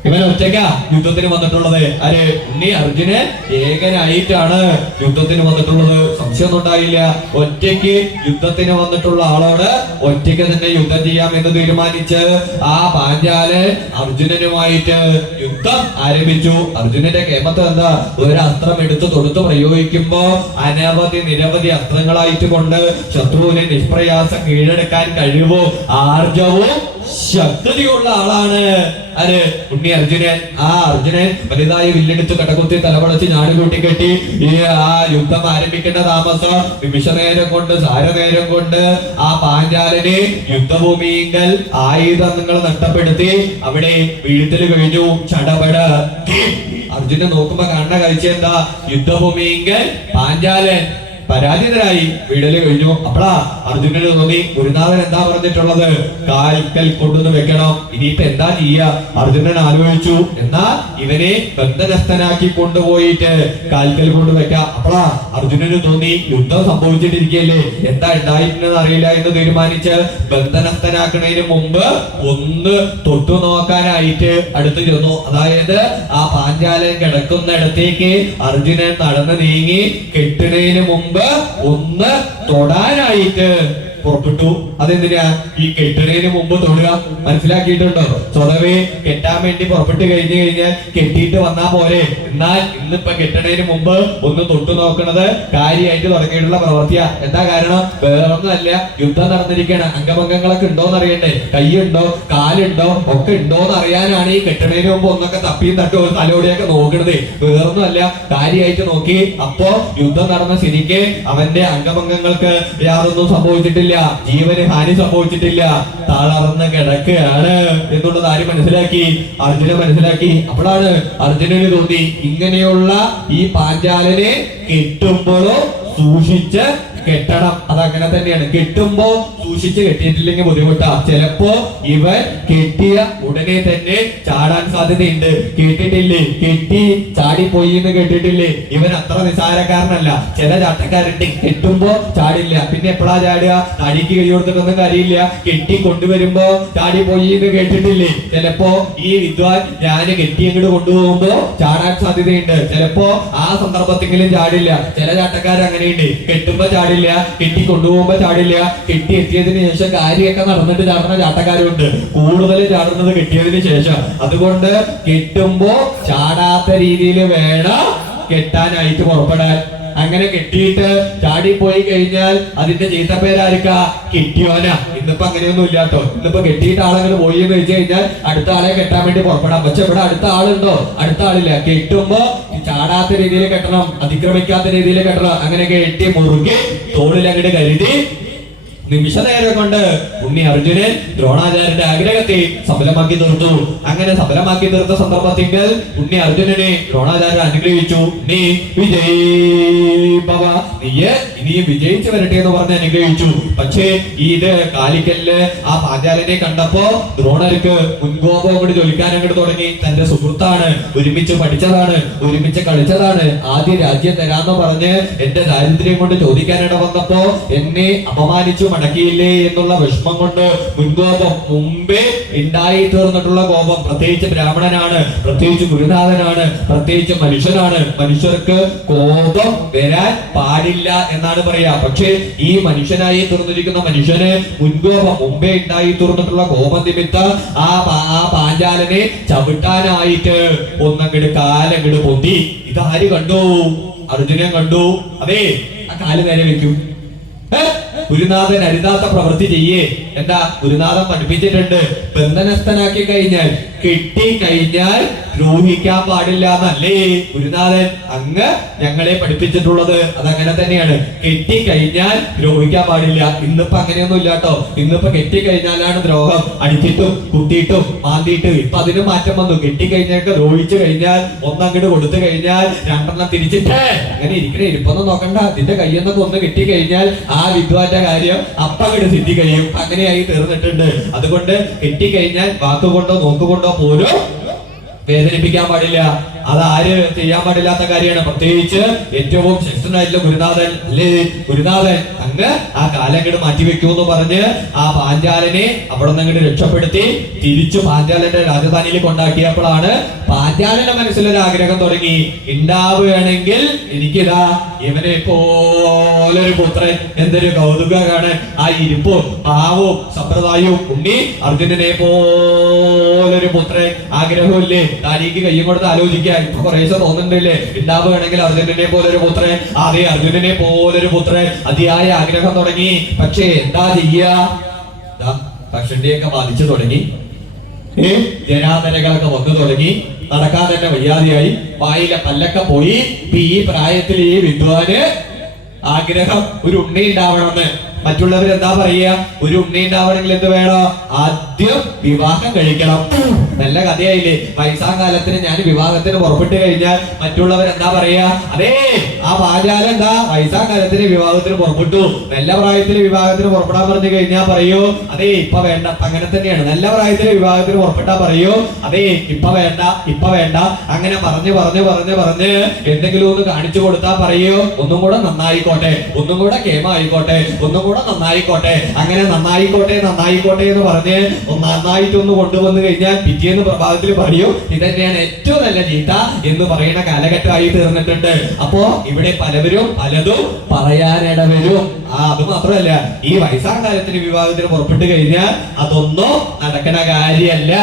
ഇവൻ ഒറ്റയ്ക്കാ യുദ്ധത്തിന് വന്നിട്ടുള്ളത്. ആര്? ഉണ്ണി അർജുനൻ ഏകനായിട്ടാണ് യുദ്ധത്തിന് വന്നിട്ടുള്ളത്. സംശയമൊന്നും ഉണ്ടായില്ല. ഒറ്റയ്ക്ക് യുദ്ധത്തിന് വന്നിട്ടുള്ള ആളോട് ഒറ്റയ്ക്ക് തന്നെ യുദ്ധം ചെയ്യാം എന്ന് തീരുമാനിച്ച് ആ പാഞ്ചാലൻ അർജുനനുമായിട്ട് യുദ്ധം ആരംഭിച്ചു. അർജുനന്റെ കേമത്ത് എന്താ? ഒരു അസ്ത്രം എടുത്ത് തൊടുത്ത് പ്രയോഗിക്കുമ്പോ നിരവധി അസ്ത്രങ്ങളായിട്ട് കൊണ്ട് ശത്രുവിനെ നിഷ്പ്രയാസം കീഴടക്കാൻ കഴിവും ആർജവും ശക്തിയുള്ള ആളാണ് ആര്? ഉണ്ണി അർജുനൻ. ആ അർജുനൻ വലുതായി വില്ലെടുത്ത് കടകുത്തി തലവളച്ച് ഞാടുകൂട്ടി കെട്ടി ആ യുദ്ധം ആരംഭിക്കേണ്ട താമസം നിമിഷ നേരം കൊണ്ട് സാരനേരം കൊണ്ട് ആ പാഞ്ചാലനെ യുദ്ധഭൂമിയിങ്കൽ ആയുധങ്ങൾ നഷ്ടപ്പെടുത്തി അവിടെ വീഴ്ത്തല് കഴിഞ്ഞു. ചടപട അർജുനൻ നോക്കുമ്പോ കാണുന്ന കാഴ്ച എന്താ? യുദ്ധഭൂമിയിങ്കൽ പാഞ്ചാലൻ പരാജിതരായി, വീടല് കഴിഞ്ഞു. അപ്പളാ അർജുനന് തോന്നി ഗുരുനാഥൻ എന്താ പറഞ്ഞിട്ടുള്ളത്? കാൽക്കൽ കൊണ്ടുവന്ന് വെക്കണം. ഇനിയിപ്പൊ എന്താ ചെയ്യാ? അർജുനൻ ആലോചിച്ചു. എന്നാ ഇവനെ ബന്ധനസ്ഥനാക്കി കൊണ്ടുപോയിട്ട് കാൽക്കൽ കൊണ്ട് വെക്കാം. അപ്പളാ അർജുനന് തോന്നി യുദ്ധം സംഭവിച്ചിട്ടിരിക്കല്ലേ, എന്താ ഉണ്ടായിട്ടുണ്ടെന്ന് അറിയില്ല എന്ന് തീരുമാനിച്ച് ബന്ധനസ്ഥനാക്കുന്നതിന് മുമ്പ് ഒന്ന് തൊട്ടു നോക്കാനായിട്ട് അടുത്ത് ചെന്നു. അതായത് ആ പാഞ്ചാലൻ കിടക്കുന്നിടത്തേക്ക് അർജുനൻ നടന്നു നീങ്ങി കെട്ടുന്നതിന് മുമ്പ് ഒന്ന് തൊടാനായിട്ട് പുറപ്പെട്ടു. അതെന്തിനാ? ഈ കെട്ടുന്നതിന് മുമ്പ് തൊടുക. മനസ്സിലാക്കിയിട്ടുണ്ടോ? സ്വതവേ കെട്ടാൻ വേണ്ടി പുറപ്പെട്ട് കഴിഞ്ഞു കഴിഞ്ഞാൽ കെട്ടിയിട്ട് വന്നാ പോരെ. എന്നാൽ ഇന്നിപ്പൊ കെട്ടണതിന് മുമ്പ് ഒന്ന് തൊട്ടു നോക്കണത് കാര്യമായിട്ട് തുടങ്ങിയിട്ടുള്ള പ്രവൃത്തിയാ. എന്താ കാരണം? വേറൊന്നുമല്ല, യുദ്ധം നടന്നിരിക്കുകയാണ്. അംഗഭംഗങ്ങളൊക്കെ ഉണ്ടോന്ന് അറിയണ്ടേ? കൈയുണ്ടോ കാലുണ്ടോ ഒക്കെ ഉണ്ടോന്ന് അറിയാനാണ് ഈ കെട്ടണതിന് മുമ്പ് ഒന്നൊക്കെ തപ്പിയും തട്ടും തലോടിയൊക്കെ നോക്കണത്. വേറൊന്നുമല്ല, കാര്യമായിട്ട് നോക്കി. അപ്പോ യുദ്ധം നടന്ന സ്ഥിതിക്ക് അവന്റെ അംഗഭംഗങ്ങൾക്ക് യാതൊന്നും സംഭവിച്ചിട്ടില്ല, ജീവന് ഹാനി സംഭവിച്ചിട്ടില്ല, തളർന്ന് കിടക്കുകയാണ് എന്നുള്ളത് ആര് മനസ്സിലാക്കി? അർജുന മനസ്സിലാക്കി. അപ്പോഴാണ് അർജുനന് തോന്നി, ഇങ്ങനെയുള്ള ഈ പാഞ്ചാലനെ കെട്ടുമ്പോഴോ സൂക്ഷിച്ച് കെട്ടണം. അതങ്ങനെ തന്നെയാണ്. കെട്ടുമ്പോ സൂക്ഷിച്ച് കെട്ടിയിട്ടില്ലെങ്കിൽ ബുദ്ധിമുട്ടാ. ചിലപ്പോ ഇവൻ കെട്ടിയ ഉടനെ തന്നെ ചാടാൻ സാധ്യതയുണ്ട്. കേട്ടിട്ടില്ലേ? കെട്ടി ചാടിപ്പോയി എന്ന് കേട്ടിട്ടില്ലേ? ഇവൻ അത്ര നിസാരക്കാരനല്ല. ചില ചാട്ടക്കാരുണ്ട് കെട്ടുമ്പോ ചാടില്ല, പിന്നെ എപ്പോഴാ ചാടുക? തടിക്ക് കൈ കൊടുത്തിട്ടൊന്നും കാര്യമില്ല. കെട്ടി കൊണ്ടുവരുമ്പോ ചാടിപ്പോയി എന്ന് കേട്ടിട്ടില്ലേ? ചിലപ്പോ ഈ വിദ്വാൻ ഞാന് കെട്ടി അങ്ങോട്ട് കൊണ്ടുപോകുമ്പോ ചാടാൻ സാധ്യതയുണ്ട്. ചിലപ്പോ ആ സന്ദർഭത്തെങ്കിലും ചാടില്ല. ചില ചാട്ടക്കാർ അങ്ങനെയുണ്ട്, കെട്ടുമ്പോ ചാടില്ല, കെട്ടി കൊണ്ടുപോകുമ്പോ ചാടില്ല, കെട്ടി എത്തിയതിനു ശേഷം കാര്യമൊക്കെ നടന്നിട്ട് ചാടുന്ന ചാട്ടക്കാരുണ്ട്. കൂടുതൽ ചാടുന്നത് കെട്ടിയതിന് ശേഷം. അതുകൊണ്ട് കെട്ടുമ്പോ ചാടാത്ത രീതിയിൽ വേണം കെട്ടാനായിട്ട് പുറപ്പെടാൻ. അങ്ങനെ കെട്ടിയിട്ട് ചാടിപ്പോയി കഴിഞ്ഞാൽ അതിന്റെ ചീത്തപ്പേരായിരിക്കാ? കെട്ടിയോനാ. ഇന്നിപ്പോ അങ്ങനെയൊന്നും ഇല്ല കേട്ടോ. ഇന്നിപ്പോ കെട്ടിയിട്ട് ആളങ്ങനെ പോയി എന്ന് വെച്ച് കഴിഞ്ഞാൽ അടുത്ത ആളെ കെട്ടാൻ വേണ്ടി പുറപ്പെടാം. പക്ഷെ ഇവിടെ അടുത്ത ആളുണ്ടോ? അടുത്ത ആളില്ല. കെട്ടുമ്പോ ചാടാത്ത രീതിയിൽ കെട്ടണം, അതിക്രമിക്കാത്ത രീതിയിൽ കെട്ടണം. അങ്ങനെ കെട്ടി മുറുകെ തോളിലങ്ങട് കരുതി നിമിഷ നേരം കൊണ്ട് ഉണ്ണി അർജുനൻ ദ്രോണാചാര്യന്റെ ആഗ്രഹത്തെ സഫലമാക്കി തീർത്തു. അങ്ങനെ സഫലമാക്കി തീർത്ത സന്ദർഭത്തിൽ ഉണ്ണി അർജുനനെ ദ്രോണാചാര്യൻ അനുഗ്രഹിച്ചു. നീ വിജയീഭവ, നീയെ ഇനിയും വിജയിച്ചു വരട്ടെ എന്ന് പറഞ്ഞ് അനുഗ്രഹിച്ചു. പക്ഷേ ഇത് കാലിക്കല്ല് ആ പാഞ്ചാലനെ കണ്ടപ്പോ ദ്രോണർക്ക് മുൻകോപം അങ്ങോട്ട് ജ്വലിക്കാൻ അങ്ങോട്ട് തുടങ്ങി. തന്റെ സുഹൃത്താണ്, ഒരുമിച്ച് പഠിച്ചതാണ്, ഒരുമിച്ച് കളിച്ചതാണ്, ആദ്യ രാജ്യം തരാന്ന് പറഞ്ഞ് എന്റെ ദാരിദ്ര്യം കൊണ്ട് ചോദിക്കാനിട വന്നപ്പോ എന്നെ അപമാനിച്ചു മടക്കിയില്ലേ എന്നുള്ള വിഷമം കൊണ്ട് മുൻകോപം, മുമ്പേ ഉണ്ടായി തീർന്നിട്ടുള്ള കോപം. പ്രത്യേകിച്ച് ബ്രാഹ്മണനാണ്, പ്രത്യേകിച്ച് ഗുരുനാഥനാണ്, പ്രത്യേകിച്ച് മനുഷ്യനാണ്. മനുഷ്യർക്ക് കോപം വരാൻ പാടില്ല എന്നാണ് പറയാ. പക്ഷേ ഈ മനുഷ്യനായി തീർന്നിരിക്കുന്ന മനുഷ്യന് മുൻകോപം, മുമ്പേ ഉണ്ടായി തീർന്നിട്ടുള്ള കോപം നിമിത്തം ആ പാഞ്ചാലനെ ചവിട്ടാനായിട്ട് ഒന്നങ്ങട് കാലങ്ങട് പൊന്തി. ഇതാര് കണ്ടു? അർജുനൻ കണ്ടു. അതെ, ആ കാല് നേരെ വെക്കൂ. ഗുരുനാഥൻ അരുതാത്ത പ്രവൃത്തി ചെയ്യേ. എന്താ? ഗുരുനാഥൻ പഠിപ്പിച്ചിട്ടുണ്ട്, ബന്ധനസ്ഥനാക്കി കഴിഞ്ഞാൽ, കെട്ടി കഴിഞ്ഞാൽ ദ്രോഹിക്കാൻ പാടില്ല എന്നല്ലേ ഗുരുനാഥൻ അങ്ങ് ഞങ്ങളെ പഠിപ്പിച്ചിട്ടുള്ളത്. അതങ്ങനെ തന്നെയാണ്. കെട്ടി കഴിഞ്ഞാൽ ദ്രോഹിക്കാൻ പാടില്ല. ഇന്നിപ്പോ അങ്ങനെയൊന്നും ഇല്ല കേട്ടോ. ഇന്നിപ്പോ കെട്ടി കഴിഞ്ഞാലാണ് ദ്രോഹം. അടിച്ചിട്ടും കുത്തിയിട്ടും മാന്തിയിട്ടും. ഇപ്പൊ അതിന് മാറ്റം വന്നു. കെട്ടി കഴിഞ്ഞൊക്കെ ദ്രോഹിച്ചു കഴിഞ്ഞാൽ ഒന്നങ്ങോട്ട് കൊടുത്തു കഴിഞ്ഞാൽ രണ്ടെണ്ണം തിരിച്ചിട്ടേ അങ്ങനെ ഇരിക്കണേ. ഇരിപ്പൊന്നും നോക്കണ്ട. അതിന്റെ കയ്യെന്നൊക്കെ ഒന്ന് കെട്ടി കഴിഞ്ഞാൽ ആ വിദ്വാന്റെ കാര്യം അപ്പങ്ങോട്ട് സിദ്ധി കഴിയും. അങ്ങനെയായി തീർന്നിട്ടുണ്ട്. അതുകൊണ്ട് കെട്ടിക്കഴിഞ്ഞാൽ വാക്കുകൊണ്ടോ നോക്കുകൊണ്ടോ പോലും വേദനിപ്പിക്കാൻ പാടില്ല. അതാര് ചെയ്യാൻ പാടില്ലാത്ത കാര്യമാണ്. പ്രത്യേകിച്ച് ഏറ്റവും ശ്രേഷ്ഠനായിട്ടുള്ള ഗുരുനാഥൻ അല്ലേ? ഗുരുനാഥൻ അങ്ങ് ആ കാലങ്ങട് മാറ്റിവെക്കൂന്ന് പറഞ്ഞ് ആ പാഞ്ചാലനെ അവിടെ നിന്ന് അങ്ങോട്ട് രക്ഷപ്പെടുത്തി തിരിച്ചു പാഞ്ചാലന്റെ രാജധാനിയിൽ കൊണ്ടാക്കിയപ്പോഴാണ് പാഞ്ചാലന്റെ മനസ്സിലൊരു ആഗ്രഹം തുടങ്ങി. ഉണ്ടാവുകയാണെങ്കിൽ എനിക്കിതാ ഇവനെ പോലൊരു പുത്രൻ. എന്തൊരു കൗതുകമാണ് ആ ഇരിപ്പും ഭാവവും സമ്പ്രദായവും. ഉണ്ണി അർജുനനെ പോലൊരു പുത്രൻ. ആഗ്രഹമില്ലേ? താരീക്ക് കയ്യും കൊടുത്ത് ആലോചിക്കാൻ ഇപ്പൊ കുറേശ്ശെ തോന്നുന്നുണ്ടല്ലേ? ഉണ്ടാവുകയാണെങ്കിൽ അർജുനനെ പോലൊരു പുത്രൻ. അതെ, അർജുനനെ പോലൊരു പുത്രൻ. അതിയായ ആഗ്രഹം തുടങ്ങി. പക്ഷേ എന്താ ചെയ്യാ? ഭക്ഷണ്ടിയൊക്കെ ബാധിച്ചു തുടങ്ങി. ജനാതരകളൊക്കെ വന്നു തുടങ്ങി. നടക്കാൻ തന്നെ വയ്യാതെയായി. വായിലെ പല്ലൊക്കെ പോയി. ഈ പ്രായത്തിൽ ഈ വിദ്വാന് ആഗ്രഹം ഒരു ഉണ്ണി ഉണ്ടാവണമെന്ന്. മറ്റുള്ളവരെന്താ പറയാ? ഒരു ഉണ്ണി ഉണ്ടാവണമെങ്കിൽ എന്ത് വേണോ? ആദ്യം വിവാഹം കഴിക്കണം. നല്ല കഥയായില്ലേ? വയസ്സാകാലത്തിന് ഞാൻ വിവാഹത്തിന് പുറപ്പെട്ടു കഴിഞ്ഞാൽ മറ്റുള്ളവരെന്താ പറയാ? അതേ, ആ പാചാലം എന്താ വയസ്സാകാലത്തിന് വിവാഹത്തിന് പുറപ്പെട്ടു. നല്ല പ്രായത്തിന് വിവാഹത്തിന് പുറപ്പെടാൻ പറഞ്ഞു കഴിഞ്ഞാൽ പറയൂ അതേ ഇപ്പൊ വേണ്ട. അങ്ങനെ തന്നെയാണ്. നല്ല പ്രായത്തിന് വിവാഹത്തിന് പുറപ്പെട്ടാ പറയൂ അതേ ഇപ്പൊ വേണ്ട, ഇപ്പൊ വേണ്ട. അങ്ങനെ പറഞ്ഞ് പറഞ്ഞ് പറഞ്ഞ് പറഞ്ഞ് എന്തെങ്കിലും ഒന്ന് കാണിച്ചു കൊടുത്താ പറയൂ ഒന്നും കൂടെ നന്നായിക്കോട്ടെ, ഒന്നും കൂടെ കേമായിക്കോട്ടെ, ഒന്നും കൂടെ നന്നായിക്കോട്ടെ. അങ്ങനെ നന്നായിക്കോട്ടെ നന്നായിക്കോട്ടെ എന്ന് പറഞ്ഞ് നന്നായിട്ടൊന്ന് കൊണ്ടുവന്നു കഴിഞ്ഞാൽ പിറ്റേന്ന് പ്രഭാതത്തിൽ പറയൂ ഇതന്നെയാണ് ഏറ്റവും നല്ല ചീത്ത എന്ന് പറയുന്ന കാലഘട്ടമായി തീർന്നിട്ടുണ്ട്. അപ്പോ ഇവിടെ പലവരും പലതും പറയാനിടവരും. അത് മാത്രമല്ല ഈ വയസ്സാം കാലത്തിന് വിവാഹത്തിന് പുറപ്പെട്ടു കഴിഞ്ഞാൽ അതൊന്നും നടക്കണ കാര്യമല്ല.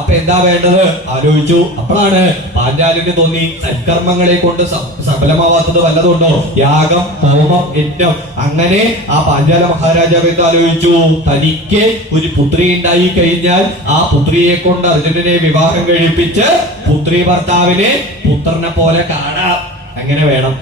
അപ്പൊ എന്താ വേണ്ടത് ആലോചിച്ചു. അപ്പോഴാണ് പാഞ്ചാലിന് തോന്നി സൽക്കർമ്മങ്ങളെ കൊണ്ട് സഫലമാവാത്തത് വല്ലതുണ്ടോ? യാഗം, ഹോമം, യജ്ഞം. അങ്ങനെ ആ പാഞ്ചാല മഹാരാജാവ് എന്താ ആലോചിച്ചു, തനിക്ക് ഒരു പുത്രി ഉണ്ടായി കഴിഞ്ഞാൽ ആ പുത്രിയെ കൊണ്ട് അർജുനനെ വിവാഹം കഴിപ്പിച്ച് പുത്രി ഭർത്താവിനെ പുത്രനെ പോലെ കാണാം. അങ്ങനെ വേണം.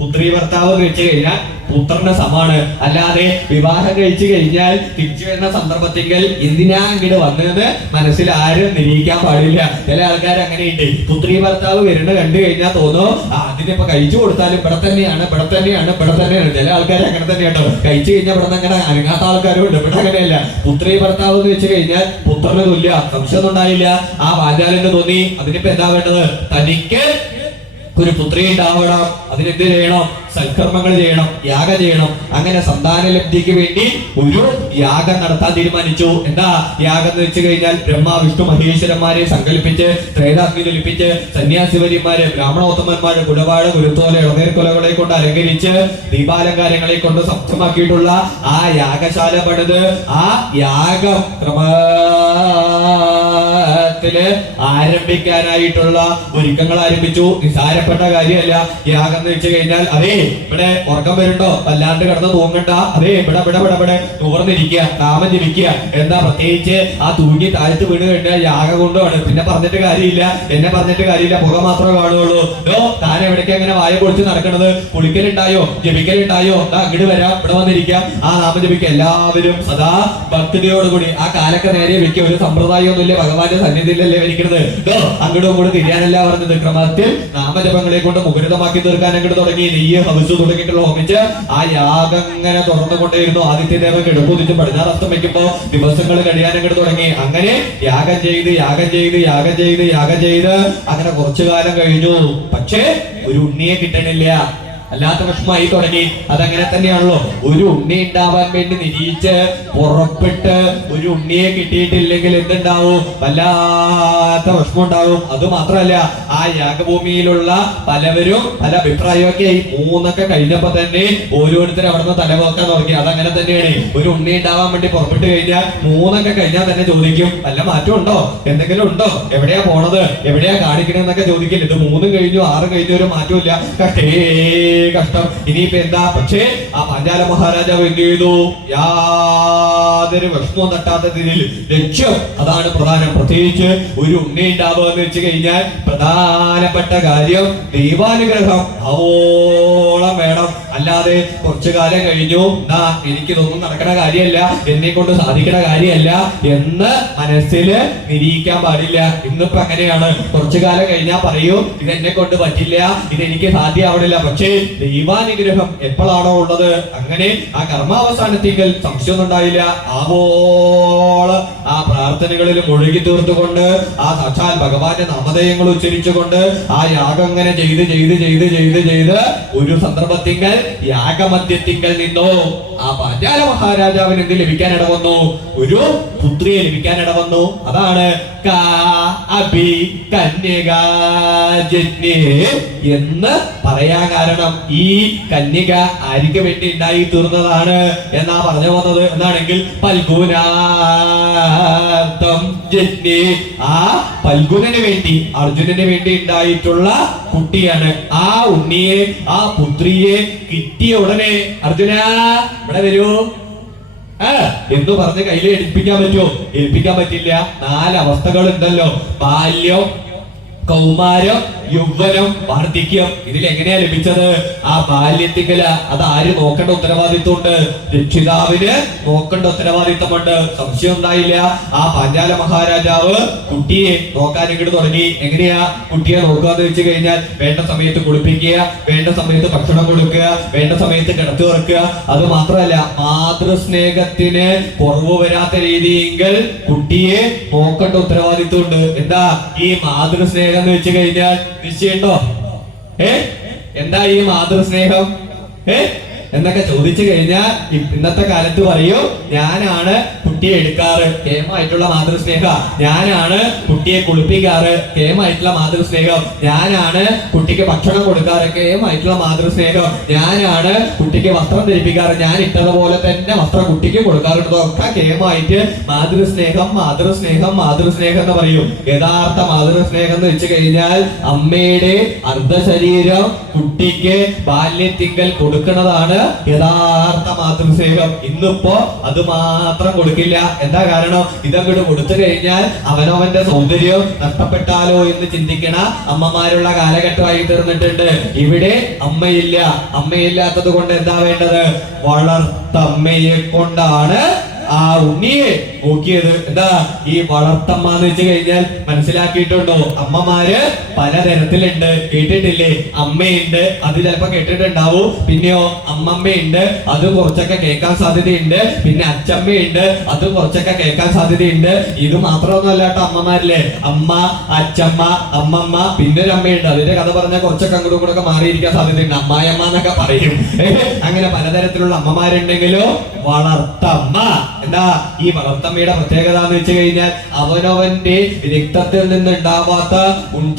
പുത്രി ഭർത്താവ് എന്ന് വെച്ച് കഴിഞ്ഞാൽ പുത്രന്റെ സമാണ്. അല്ലാതെ വിവാഹം കഴിച്ചു കഴിഞ്ഞാൽ തിരിച്ചു വരുന്ന സന്ദർഭത്തിൽ എന്തിനാ ഇങ്ങോട്ട് വന്നതെന്ന് മനസ്സിൽ ആരും നിരീക്കാൻ പാടില്ല. ചില ആൾക്കാർ അങ്ങനെയുണ്ട്. പുത്രി ഭർത്താവ് വരുന്ന കണ്ടു കഴിഞ്ഞാൽ തോന്നും അതിനിപ്പോ കഴിച്ചു കൊടുത്താലും ഇവിടെ തന്നെയാണ്, ഇവിടെ തന്നെയാണ്, ഇവിടെ തന്നെയാണ്. ചില ആൾക്കാർ അങ്ങനെ തന്നെയാട്ടോ. കഴിച്ചു കഴിഞ്ഞാൽ ഇവിടെ നിന്ന് അങ്ങനെ അനങ്ങാത്ത ആൾക്കാരും ഉണ്ട്. ഇവിടെ അങ്ങനെയല്ല. പുത്രി ഭർത്താവ് എന്ന് വെച്ച് കഴിഞ്ഞാൽ പുത്രന് തുല്യ. സംശയമൊന്നും ഉണ്ടായില്ല. ആ പാഞ്ചാലിന് തോന്നി അതിനിപ്പോ എന്താ വേണ്ടത്, തനിക്ക് ഒരു പുത്രി ഉണ്ടാവണം. അതിനെന്ത് ചെയ്യണം? സൽക്കർമ്മങ്ങൾ ചെയ്യണം, യാഗം ചെയ്യണം. അങ്ങനെ സന്താന ലബ്ധിക്ക് വേണ്ടി ഒരു യാഗം നടത്താൻ തീരുമാനിച്ചു. എന്താ യാഗം എന്ന് വെച്ച് കഴിഞ്ഞാൽ ബ്രഹ്മ വിഷ്ണു മഹേശ്വരന്മാരെ സങ്കല്പിച്ച് ത്രേതാഗ്നി ജ്വലിപ്പിച്ച് സന്യാസിവര്യന്മാര് ബ്രാഹ്മണോത്തമന്മാര് കുടവാട് കുരുത്തോല ഇളനീർക്കൊലകളെ കൊണ്ട് അലങ്കരിച്ച് ദീപാലങ്കാരങ്ങളെ കൊണ്ട് സപ്തമാക്കിയിട്ടുള്ള ആ യാഗശാല പണിത് ആ യാഗം ആരംഭിക്കാനായിട്ടുള്ള ഒരുക്കങ്ങൾ ആരംഭിച്ചു. നിസാരപ്പെട്ട കാര്യമല്ല യാഗം എന്ന് വെച്ച് കഴിഞ്ഞാൽ. അതേ ഇവിടെ ഉറക്കം വരുന്നുണ്ടോ? വല്ലാണ്ട് കിടന്ന് തൂങ്ങണ്ട. അതേ ഇവിടെ ഇവിടെ ഇവിടെ ഇവിടെ തൂർന്നിരിക്കുക, നാമം ജപിക്കുക. എന്താ പ്രത്യേകിച്ച് ആ തൂങ്ങി താഴ്ത്ത് വീണ് കഴിഞ്ഞാൽ യാഗം കൊണ്ടുമാണ്. പിന്നെ പറഞ്ഞിട്ട് കാര്യമില്ല, എന്നെ പറഞ്ഞിട്ട് കാര്യമില്ല, പുക മാത്രമേ കാണുകയുള്ളൂ. താൻ എവിടേക്ക് അങ്ങനെ വായ പൊളിച്ച് നടക്കണത്? കുളിക്കലുണ്ടായോ? ജപിക്കലുണ്ടായോ? അങ്ങോട്ട് വരാം, ഇവിടെ വന്നിരിക്കാം, ആ നാമം ജപിക്കുക. എല്ലാവരും സദാ ഭക്തിയോടുകൂടി ആ കാലൊക്കെ നേരെ വെക്കുക. ഒരു സമ്പ്രദായമൊന്നുമില്ല, ഭഗവാന്റെ സന്നിധിയിലല്ലേ വരിക്കുന്നത്. അങ്ങോട്ടും കൂടെ തിരിയാനല്ല പറഞ്ഞത്. ക്രമത്തിൽ നാമജപങ്ങളെ കൊണ്ട് മുഖരിതമാക്കി തീർക്കാൻ അങ്ങോട്ട് തുടങ്ങി. നെയ്യ് ഹവിസ് തുടങ്ങിയിട്ടുള്ള ഹോമിച്ച് ആ യാഗം ഇങ്ങനെ തുറന്നുകൊണ്ടേയിരുന്നു. ആദിത്യദേവൻ കിടക്കുതിച്ച് പടിഞ്ഞാറസ്തം വയ്ക്കുമ്പോ ദിവസങ്ങൾ കഴിയാൻ അങ്ങോട്ട് തുടങ്ങി. അങ്ങനെ യാഗം ചെയ്ത് യാഗം ചെയ്ത് യാഗം ചെയ്ത് യാഗം ചെയ്ത് അങ്ങനെ കുറച്ചു കാലം കഴിഞ്ഞു. പക്ഷേ ഒരു ഉണ്ണിയെ കിട്ടണില്ല. അല്ലാത്ത വിഷമമായി തുടങ്ങി. അതങ്ങനെ തന്നെയാണല്ലോ. ഒരു ഉണ്ണി ഉണ്ടാവാൻ വേണ്ടി നിരീച്ച് പുറപ്പെട്ട് ഒരു ഉണ്ണിയെ കിട്ടിയിട്ടില്ലെങ്കിൽ എന്തുണ്ടാവും? വല്ലാത്ത വിഷമം ഉണ്ടാവും. അത് മാത്രമല്ല ആ യാഗഭൂമിയിലുള്ള പലവരും പല അഭിപ്രായമൊക്കെ ആയി. 3 കഴിഞ്ഞപ്പോ തന്നെ ഓരോരുത്തരും അവിടുന്ന് തലവെക്കാൻ തുടങ്ങി. അതങ്ങനെ തന്നെയാണ്. ഒരു ഉണ്ണി ഉണ്ടാവാൻ വേണ്ടി പുറപ്പെട്ടു കഴിഞ്ഞാൽ 3 കഴിഞ്ഞാൽ തന്നെ ചോദിക്കും വല്ല മാറ്റം ഉണ്ടോ, എന്തെങ്കിലും ഉണ്ടോ, എവിടെയാ പോണത്, എവിടെയാ കാണിക്കണെന്നൊക്കെ ചോദിക്കില്ല. ഇത് 3 കഴിഞ്ഞു 6 കഴിഞ്ഞു ഒരു മാറ്റമില്ല. കഷ്ടം. ഇനിയിപ്പോ എന്താ? പക്ഷേ ആ പാഞ്ചാല മഹാരാജാവ് എന്ത് ചെയ്തു? യാതൊരു വിഷമവും തട്ടാത്ത രീതിയിൽ ലക്ഷ്യം അതാണ് പ്രധാനം. പ്രത്യേകിച്ച് ഒരു ഉണ്ണി ഉണ്ടാവുക എന്ന് വെച്ച് കഴിഞ്ഞാൽ പ്രധാനപ്പെട്ട കാര്യം ദൈവാനുഗ്രഹം ആവോളം വേണം. അല്ലാതെ കുറച്ചു കാലം കഴിഞ്ഞു എനിക്കിതൊന്നും നടക്കണ കാര്യമല്ല, എന്നെ കൊണ്ട് സാധിക്കണ കാര്യമല്ല എന്ന് മനസ്സിൽ നിരീക്കാൻ പാടില്ല. ഇന്നിപ്പോ അങ്ങനെയാണ്. കുറച്ചു കാലം കഴിഞ്ഞാൽ പറയൂ ഇതെന്നെ കൊണ്ട് പറ്റില്ല, ഇതെനിക്ക് സാധ്യമാവണില്ല. പക്ഷേ ദൈവാനുഗ്രഹം എപ്പോഴാണോ ഉള്ളത് അങ്ങനെ ആ കർമാവസാനത്തേക്കൽ സംശയമൊന്നും ഉണ്ടായില്ല. ആവോളം ആ പ്രാർത്ഥനകളിൽ മുഴുകി തീർത്തുകൊണ്ട് ആ സാക്ഷാൽ ഭഗവാന്റെ നാമധേയങ്ങൾ ഉച്ചരിച്ചുകൊണ്ട് ആ യാഗം അങ്ങനെ ചെയ്ത് ചെയ്ത് ചെയ്ത് ചെയ്ത് ചെയ്ത് ഒരു സന്ദർഭത്തിങ്കൽ യാഗമധ്യത്തിങ്കൽ നിന്നോ ആ പാഞ്ചാല മഹാരാജാവിന് എന്ത് ലഭിക്കാൻ ഇടവന്നു? ഒരു പുത്രിയെ ലഭിക്കാൻ ഇടവന്നു. അതാണ് എന്ന് പറയാൻ കാരണം ഈ കന്യക ആർക്ക് വേണ്ടി ഉണ്ടായി തീർന്നതാണ് എന്നാ പറഞ്ഞു വന്നത്. എന്നാണെങ്കിൽ ഫൽഗുനാർത്ഥം ജന്യേ, ആ ഫൽഗുനന് വേണ്ടി അർജുനന് വേണ്ടി ഉണ്ടായിട്ടുള്ള കുട്ടിയാണ്. ആ ഉണ്ണിയെ ആ പുത്രിയെ കിട്ടിയ ഉടനെ അർജുന ഇവിടെ വരൂ എന്ന് പറഞ്ഞ് കയ്യിൽ ഏൽപ്പിക്കാൻ പറ്റുമോ? ഏൽപ്പിക്കാൻ പറ്റില്ല. 4 അവസ്ഥകൾ ഉണ്ടല്ലോ. ബാല്യം, കൗമാരം, യൗവനം, വാർദ്ധക്യം. ഇതിൽ എങ്ങനെയാ ലഭിച്ചത്? ആ ബാല്യത്തിങ്കല അത് ആര് നോക്കേണ്ട ഉത്തരവാദിത്വമുണ്ട്? രക്ഷിതാവിന് നോക്കേണ്ട ഉത്തരവാദിത്വമുണ്ട്. സംശയം ഉണ്ടായില്ല. ആ പാഞ്ചാല മഹാരാജാവ് കുട്ടിയെ നോക്കാൻ ഇങ്ങോട്ട് തുടങ്ങി. എങ്ങനെയാ കുട്ടിയെ നോക്കുക എന്ന് വെച്ച് കഴിഞ്ഞാൽ വേണ്ട സമയത്ത് കുളിപ്പിക്കുക, വേണ്ട സമയത്ത് ഭക്ഷണം കൊടുക്കുക, വേണ്ട സമയത്ത് കിടത്തി ഉറക്കുക. അത് മാത്രമല്ല മാതൃസ്നേഹത്തിന് കുറവ് വരാത്ത രീതിയെങ്കിൽ കുട്ടിയെ നോക്കേണ്ട ഉത്തരവാദിത്വമുണ്ട്. എന്താ ഈ മാതൃസ്നേഹം എന്ന് വെച്ച് കഴിഞ്ഞാൽ നിശ്ചയുണ്ടോ? എന്താ ഈ മാതൃസ്നേഹം? എന്നൊക്കെ ചോദിച്ചു കഴിഞ്ഞാൽ ഇന്നത്തെ കാലത്ത് പറയും ഞാനാണ് കുട്ടിയെ എടുക്കാറ്, കേമായിട്ടുള്ള മാതൃസ്നേഹ. ഞാനാണ് കുട്ടിയെ കുളിപ്പിക്കാറ്, കേമായിട്ടുള്ള മാതൃസ്നേഹം. ഞാനാണ് കുട്ടിക്ക് ഭക്ഷണം കൊടുക്കാറ്, കേമായിട്ടുള്ള മാതൃസ്നേഹം. ഞാനാണ് കുട്ടിക്ക് വസ്ത്രം ധരിപ്പിക്കാറ്, ഞാൻ ഇട്ടതുപോലെ തന്നെ വസ്ത്രം കുട്ടിക്ക് കൊടുക്കാറുള്ളതൊക്കെ കേമായിട്ട് മാതൃസ്നേഹം മാതൃസ്നേഹം മാതൃസ്നേഹം എന്ന് പറയും. യഥാർത്ഥ മാതൃസ്നേഹം എന്ന് വെച്ച് കഴിഞ്ഞാൽ അമ്മയുടെ അർദ്ധശരീരം കുട്ടിക്ക് ബാല്യത്തിങ്കൽ കൊടുക്കുന്നതാണ് യഥാർത്ഥ മാതൃസ്നേഹം. ഇന്നിപ്പോ അത് മാത്രം കൊടുക്കില്ല. എന്താ കാരണം? ഇതങ്ങോട്ട് കൊടുത്തു കഴിഞ്ഞാൽ അവനവന്റെ സൗന്ദര്യം നഷ്ടപ്പെട്ടാലോ എന്ന് ചിന്തിക്കണ അമ്മമാരുള്ള കാലഘട്ടമായി തീർന്നിട്ടുണ്ട്. ഇവിടെ അമ്മയില്ല. അമ്മയില്ലാത്തത് കൊണ്ട് എന്താ വേണ്ടത്? വളർത്തമ്മയെ കൊണ്ടാണ് ആ ഉണ്ണിയെ നോക്കിയത്. എന്താ ഈ വളർത്തമ്മ എന്ന് വെച്ച് കഴിഞ്ഞാൽ മനസ്സിലാക്കിയിട്ടുണ്ടോ? അമ്മമാര് പലതരത്തിലുണ്ട്, കേട്ടിട്ടില്ലേ? അമ്മയുണ്ട്, അത് ചിലപ്പോ കേട്ടിട്ടുണ്ടാവൂ. പിന്നെയോ അമ്മമ്മയുണ്ട്, അത് കുറച്ചൊക്കെ കേൾക്കാൻ സാധ്യതയുണ്ട്. പിന്നെ അച്ചമ്മയുണ്ട്, അത് കുറച്ചൊക്കെ കേൾക്കാൻ സാധ്യതയുണ്ട്. ഇത് മാത്രമൊന്നുമല്ല കേട്ടോ അമ്മമാരില്ലേ. അമ്മ, അച്ചമ്മ, അമ്മമ്മ, പിന്നെ ഒരു അമ്മയുണ്ട്. അതിന്റെ കഥ പറഞ്ഞാൽ കുറച്ചൊക്കെ അങ്ങോട്ടും കൂടെ ഒക്കെ മാറിയിരിക്കാൻ സാധ്യതയുണ്ട്. അമ്മായിയമ്മ എന്നൊക്കെ പറയും. അങ്ങനെ പലതരത്തിലുള്ള അമ്മമാരുണ്ടെങ്കിലോ വളർത്തമ്മ. എന്താ ഈ വളർത്തമ്മയുടെ പ്രത്യേകത എന്ന് വെച്ച് കഴിഞ്ഞാൽ അവനവന്റെ രക്തത്തിൽ നിന്നുണ്ടാവാത്ത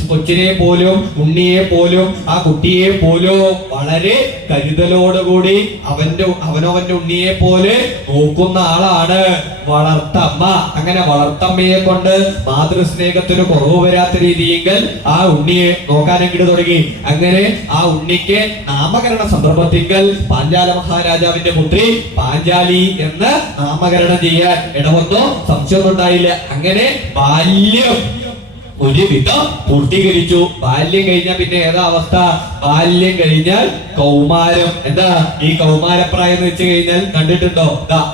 കൊച്ചിനെ പോലും ഉണ്ണിയെ പോലും ആ കുട്ടിയെ പോലും വളരെ കരുതലോടുകൂടി അവനവന്റെ ഉണ്ണിയെ പോലെ നോക്കുന്ന ആളാണ് വളർത്തമ്മ. അങ്ങനെ വളർത്തമ്മയെ കൊണ്ട് മാതൃസ്നേഹത്തിന് കുറവ് വരാത്ത രീതിയെങ്കിൽ ആ ഉണ്ണിയെ നോക്കാനെങ്കിട്ട് തുടങ്ങി. അങ്ങനെ ആ ഉണ്ണിക്ക് നാമകരണ സന്ദർഭത്തിങ്കൽ പാഞ്ചാല മഹാരാജാവിന്റെ പുത്രി പാഞ്ചാലി എന്ന് നാമകരണം ചെയ്യാൻ ഇടവന്നോ സംശയമൊന്നും ഉണ്ടായില്ല. അങ്ങനെ ബാല്യം ഒരുവിധം പൂർത്തീകരിച്ചു. ബാല്യം കഴിഞ്ഞാൽ പിന്നെ ഏതാ അവസ്ഥ? ബാല്യം കഴിഞ്ഞാൽ കൗമാരം. എന്താ ഈ കൗമാരപ്രായം എന്ന് വെച്ച് കഴിഞ്ഞാൽ കണ്ടിട്ടുണ്ടോ?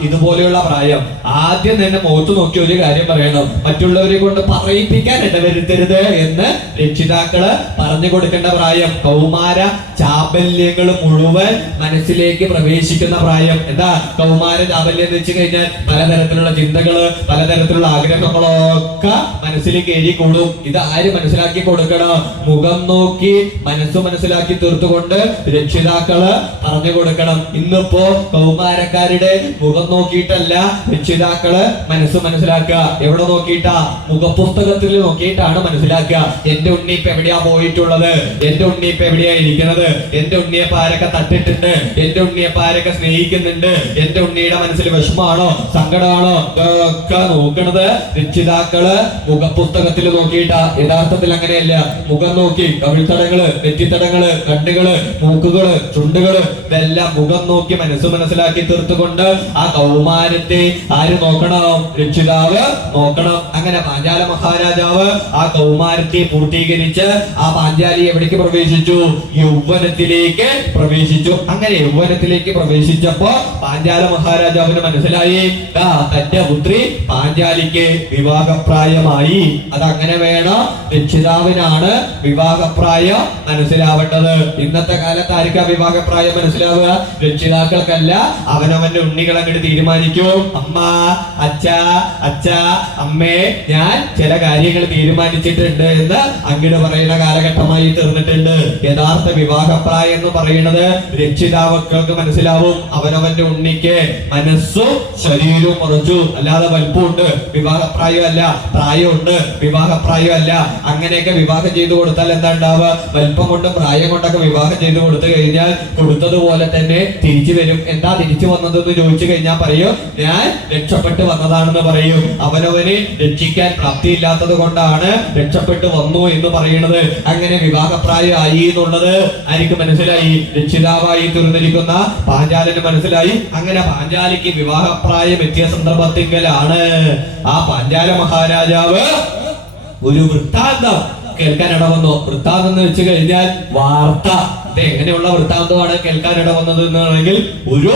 ഇതുപോലെയുള്ള പ്രായം. ആദ്യം തന്നെ മുഖത്ത് നോക്കി ഒരു കാര്യം പറയണം, മറ്റുള്ളവരെ കൊണ്ട് പറയിപ്പിക്കാൻ ഇടവരുത്തരുത് എന്ന് രക്ഷിതാക്കള് പറഞ്ഞു കൊടുക്കേണ്ട പ്രായം. കൗമാര ചാബല്യങ്ങൾ മുഴുവൻ മനസ്സിലേക്ക് പ്രവേശിക്കുന്ന പ്രായം. എന്താ കൗമാര ചാബല്യം എന്ന് വെച്ച് കഴിഞ്ഞാൽ പലതരത്തിലുള്ള ചിന്തകള്, പലതരത്തിലുള്ള ആഗ്രഹങ്ങളൊക്കെ മനസ്സിലേക്ക് എഴുതിക്കൂടും. ഇത് ആര് മനസ്സിലാക്കി കൊടുക്കണം? മുഖം നോക്കി മനസ്സ് മനസ്സിലാക്കി തീർത്തുകൊണ്ട് രക്ഷിതാക്കള് പറഞ്ഞു കൊടുക്കണം. ഇന്നിപ്പോ കൗമാരക്കാരുടെ മുഖം നോക്കിയിട്ടല്ല രക്ഷിതാക്കള് മനസ്സ് മനസ്സിലാക്കുക. എവിടെ നോക്കിയിട്ടാ? മുഖപുസ്തകത്തിൽ നോക്കിയിട്ടാണ് മനസ്സിലാക്കുക. എന്റെ ഉണ്ണി ഇപ്പൊ എവിടെയാ പോയിട്ടുള്ളത്? എന്റെ ഉണ്ണി ഇപ്പൊ എവിടെയാ ഇരിക്കുന്നത്? എന്റെ ഉണ്ണിയപ്പ ആരൊക്കെ തട്ടിട്ടുണ്ട്? എന്റെ ഉണ്ണിയപ്പ ആരൊക്കെ സ്നേഹിക്കുന്നുണ്ട്? എന്റെ ഉണ്ണിയുടെ മനസ്സിൽ വിഷമാണോ സങ്കടമാണോ ഒക്കെ നോക്കണത് രക്ഷിതാക്കള് മുഖപുസ്തകത്തിൽ നോക്കിയിട്ടാ. യഥാർത്ഥത്തിൽ അങ്ങനെയല്ല. മുഖം നോക്കി കവിൾത്തടങ്ങള്, നെറ്റിത്തടങ്ങള്, കണ്ണുകള്, മൂക്കുകള്, ചുണ്ടുകള് ഇതെല്ലാം മുഖം നോക്കി മനസ്സ് മനസ്സിലാക്കി തീർത്തുകൊണ്ട് ആ കൗമാരത്തെ ആര് നോക്കണം? രക്ഷിതാവ് നോക്കണം. അങ്ങനെ പാഞ്ചാല മഹാരാജാവ് ആ കൗമാരത്തെ പൂർത്തീകരിച്ച് ആ പാഞ്ചാലി എവിടേക്ക് പ്രവേശിച്ചു? യൗവനത്തിലേക്ക് പ്രവേശിച്ചു. അങ്ങനെ യൗവനത്തിലേക്ക് പ്രവേശിച്ചപ്പോ പാഞ്ചാല മഹാരാജാവിന് മനസ്സിലായി തന്റെ പുത്രി പാഞ്ചാലിക്ക് വിവാഹപ്രായമായി. അതങ്ങനെ വേണം. രക്ഷിതാവിനാണ് വിവാഹപ്രായം മനസ്സിലാവേണ്ടത്. ഇന്നത്തെ കാലത്ത് ആർക്കാ വിവാഹപ്രായം മനസ്സിലാവുക? രക്ഷിതാക്കൾക്കല്ല. അവനവന്റെ ഉണ്ണികൾ അങ്ങോട്ട് തീരുമാനിക്കും. അമ്മ, അച്ഛ, അച്ഛ, അമ്മേ, ഞാൻ ചില കാര്യങ്ങൾ തീരുമാനിച്ചിട്ടുണ്ട് എന്ന് അങ്ങോട്ട് പറയുന്ന കാലഘട്ടമായി തീർന്നിട്ടുണ്ട്. യഥാർത്ഥ വിവാഹപ്രായം എന്ന് പറയുന്നത് രക്ഷിതാക്കൾക്ക് മനസ്സിലാവും. അവനവന്റെ ഉണ്ണിക്ക് മനസ്സും ശരീരവും ഉറച്ചു. അല്ലാതെ വലുപ്പമുണ്ട് വിവാഹപ്രായമല്ല, പ്രായമുണ്ട് വിവാഹപ്രായമല്ല. അങ്ങനെയൊക്കെ വിവാഹം ചെയ്തു കൊടുത്താൽ എന്താ ഉണ്ടാവുക? വലിപ്പം കൊണ്ട് പ്രായം കൊണ്ടൊക്കെ വിവാഹം ചെയ്തു കൊടുത്തു കഴിഞ്ഞാൽ കൊടുത്തതുപോലെ തന്നെ തിരിച്ചു വരും. എന്താ തിരിച്ചു വന്നതെന്ന് ചോദിച്ചു കഴിഞ്ഞാൽ പറയും ഞാൻ രക്ഷപ്പെട്ടു വന്നതാണെന്ന് പറയും. അവനവന് രക്ഷിക്കാൻ പ്രാപ്തിയില്ലാത്തത് കൊണ്ടാണ് രക്ഷപ്പെട്ടു വന്നു എന്ന് പറയുന്നത്. അങ്ങനെ വിവാഹപ്രായമായി എന്നുള്ളത് ആർക്ക് മനസ്സിലായി? രക്ഷിതാവായി തീർന്നിരിക്കുന്ന പാഞ്ചാലിന് മനസ്സിലായി. അങ്ങനെ പാഞ്ചാലിക്ക് വിവാഹപ്രായം എത്തിയ സന്ദർഭത്തിങ്കലാണ് ആ പാഞ്ചാല മഹാരാജാവ് ഒരു വൃത്താന്തം കേൾക്കാൻ ഇടവന്നു. വൃത്താന്തം എന്ന് വെച്ച് കഴിഞ്ഞാൽ വാർത്ത. ഇത് എങ്ങനെയുള്ള വൃത്താന്തമാണ് കേൾക്കാൻ ഇടവന്നത് എന്നാണെങ്കിൽ ഒരു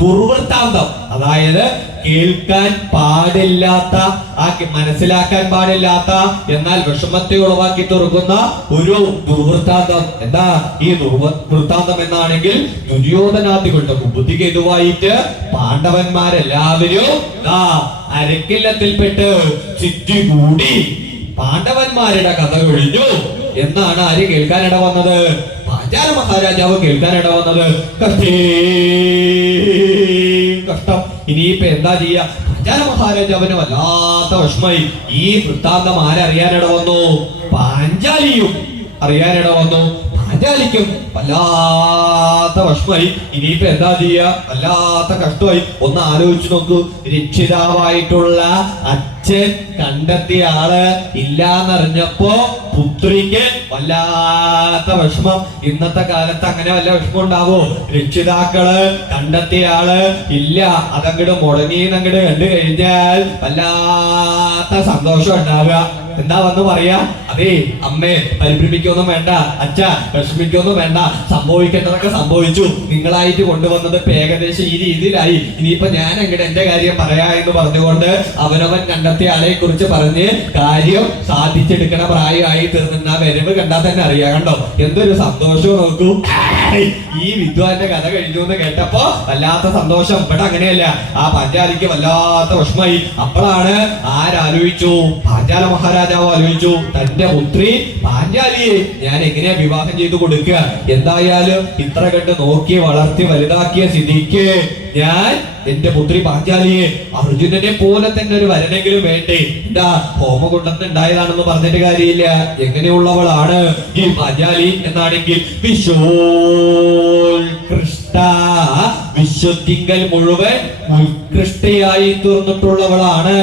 ദുർവൃത്താന്തം. അതായത് കേൾക്കാൻ പാടില്ലാത്ത, മനസ്സിലാക്കാൻ പാടില്ലാത്ത, എന്നാൽ വിഷമത്തെ ഉളവാക്കി തീർക്കുന്ന ഒരു ദുർവൃത്താന്തം. എന്താ ഈ ദുർവൃത്താന്തം എന്നാണെങ്കിൽ ദുര്യോധനാദികളുടെ ബുദ്ധിക്ക് ഇതുവായിട്ട് പാണ്ഡവന്മാരെല്ലാവരും അരക്കില്ലത്തിൽപ്പെട്ട് ചുറ്റികൂടി പാണ്ഡവന്മാരുടെ കഥ കഴിഞ്ഞു എന്നാണ് ആര് കേൾക്കാനിട വന്നത്? പാഞ്ചാല മഹാരാജാവ് കേൾക്കാനിട വന്നത് കഷ്ടം. ഇനിയിപ്പൊ എന്താ ചെയ്യാ? പാഞ്ചാല മഹാരാജാവിന് വല്ലാത്ത വിഷമായി. ഈ വൃത്താന്തം ആരറിയാനിട വന്നു? പാഞ്ചാലിയും അറിയാനിട വന്നു. പാഞ്ചാലിക്കും വല്ലാത്ത വിഷമായി. ഇനിയിപ്പോ എന്താ ചെയ്യാ? വല്ലാത്ത കഷ്ടമായി. ഒന്ന് ആലോചിച്ചു നോക്കൂ. രക്ഷിതാവായിട്ടുള്ള അച്ഛൻ കണ്ടെത്തിയ ആള് ഇല്ലാന്നറിഞ്ഞപ്പോ പുത്രിക്ക് വല്ലാത്ത വിഷമം. ഇന്നത്തെ കാലത്ത് അങ്ങനെ വല്ല വിഷമം ഉണ്ടാവോ? രക്ഷിതാക്കള് കണ്ടെത്തിയ ആള് ഇല്ല, അതങ്ങട് മുടങ്ങിന്നങ്ങട് കണ്ടു കഴിഞ്ഞാൽ വല്ലാത്ത സന്തോഷം ഉണ്ടാവുക. എന്താ വന്ന് പറയാ? അതേ അമ്മേ, പരിഭ്രമിക്കൊന്നും വേണ്ട, അച്ഛ വിഷമിക്കൊന്നും വേണ്ട, സംഭവിക്കേണ്ടതൊക്കെ സംഭവിച്ചു, നിങ്ങളായിട്ട് കൊണ്ടുവന്നത് ഏകദേശം ഈ രീതിയിലായി, ഇനിയിപ്പൊ ഞാൻ എങ്ങനെ എന്റെ കാര്യം പറയാ എന്ന് പറഞ്ഞുകൊണ്ട് അവനവൻ കണ്ടെത്തിയ ആളെ കുറിച്ച് പറഞ്ഞ് കാര്യം സാധിച്ചെടുക്കണ പ്രായമായി തീർന്ന വരവ് കണ്ടാൽ തന്നെ അറിയാം. കണ്ടോ എന്തൊരു സന്തോഷവും നോക്കൂ. ഈ വിദ്വാന്റെ കഥ കഴിഞ്ഞു എന്ന് കേട്ടപ്പോ വല്ലാത്ത സന്തോഷം. ഇവിടെ അങ്ങനെയല്ല, ആ പാഞ്ചാലിക്ക് വല്ലാത്ത വിഷമായി. അപ്പോഴാണ് ആരാലോചിച്ചു? പാഞ്ചാല മഹാരാജാവ് ആലോചിച്ചു, തന്റെ പുത്രി പാഞ്ചാലിയെ ഞാൻ എങ്ങനെയാ വിവാഹം ചെയ്തു കൊടുക്കുക? എന്തായാലും ഇത്ര കണ്ട് നോക്കി വളർത്തി വലുതാക്കിയ സ്ഥിതിക്ക് ഞാൻ എന്റെ പുത്രി പാഞ്ചാലിയെ അർജുനനെ പോലെ തന്നെ ഒരു വരനെങ്കിലും വേണ്ടേ? എന്താ ഹോമകുണ്ടത്തിന് ഉണ്ടായതാണെന്ന് പറഞ്ഞിട്ട് കാര്യമില്ല. എങ്ങനെയുള്ളവളാണ് ഈ പാഞ്ചാലി എന്നാണെങ്കിൽ വിശ്വോത്കൃഷ്ട, വിശ്വത്തിങ്കൽ മുഴുവൻ ഉത്കൃഷ്ടയായി തീർന്നിട്ടുള്ളവളാണ്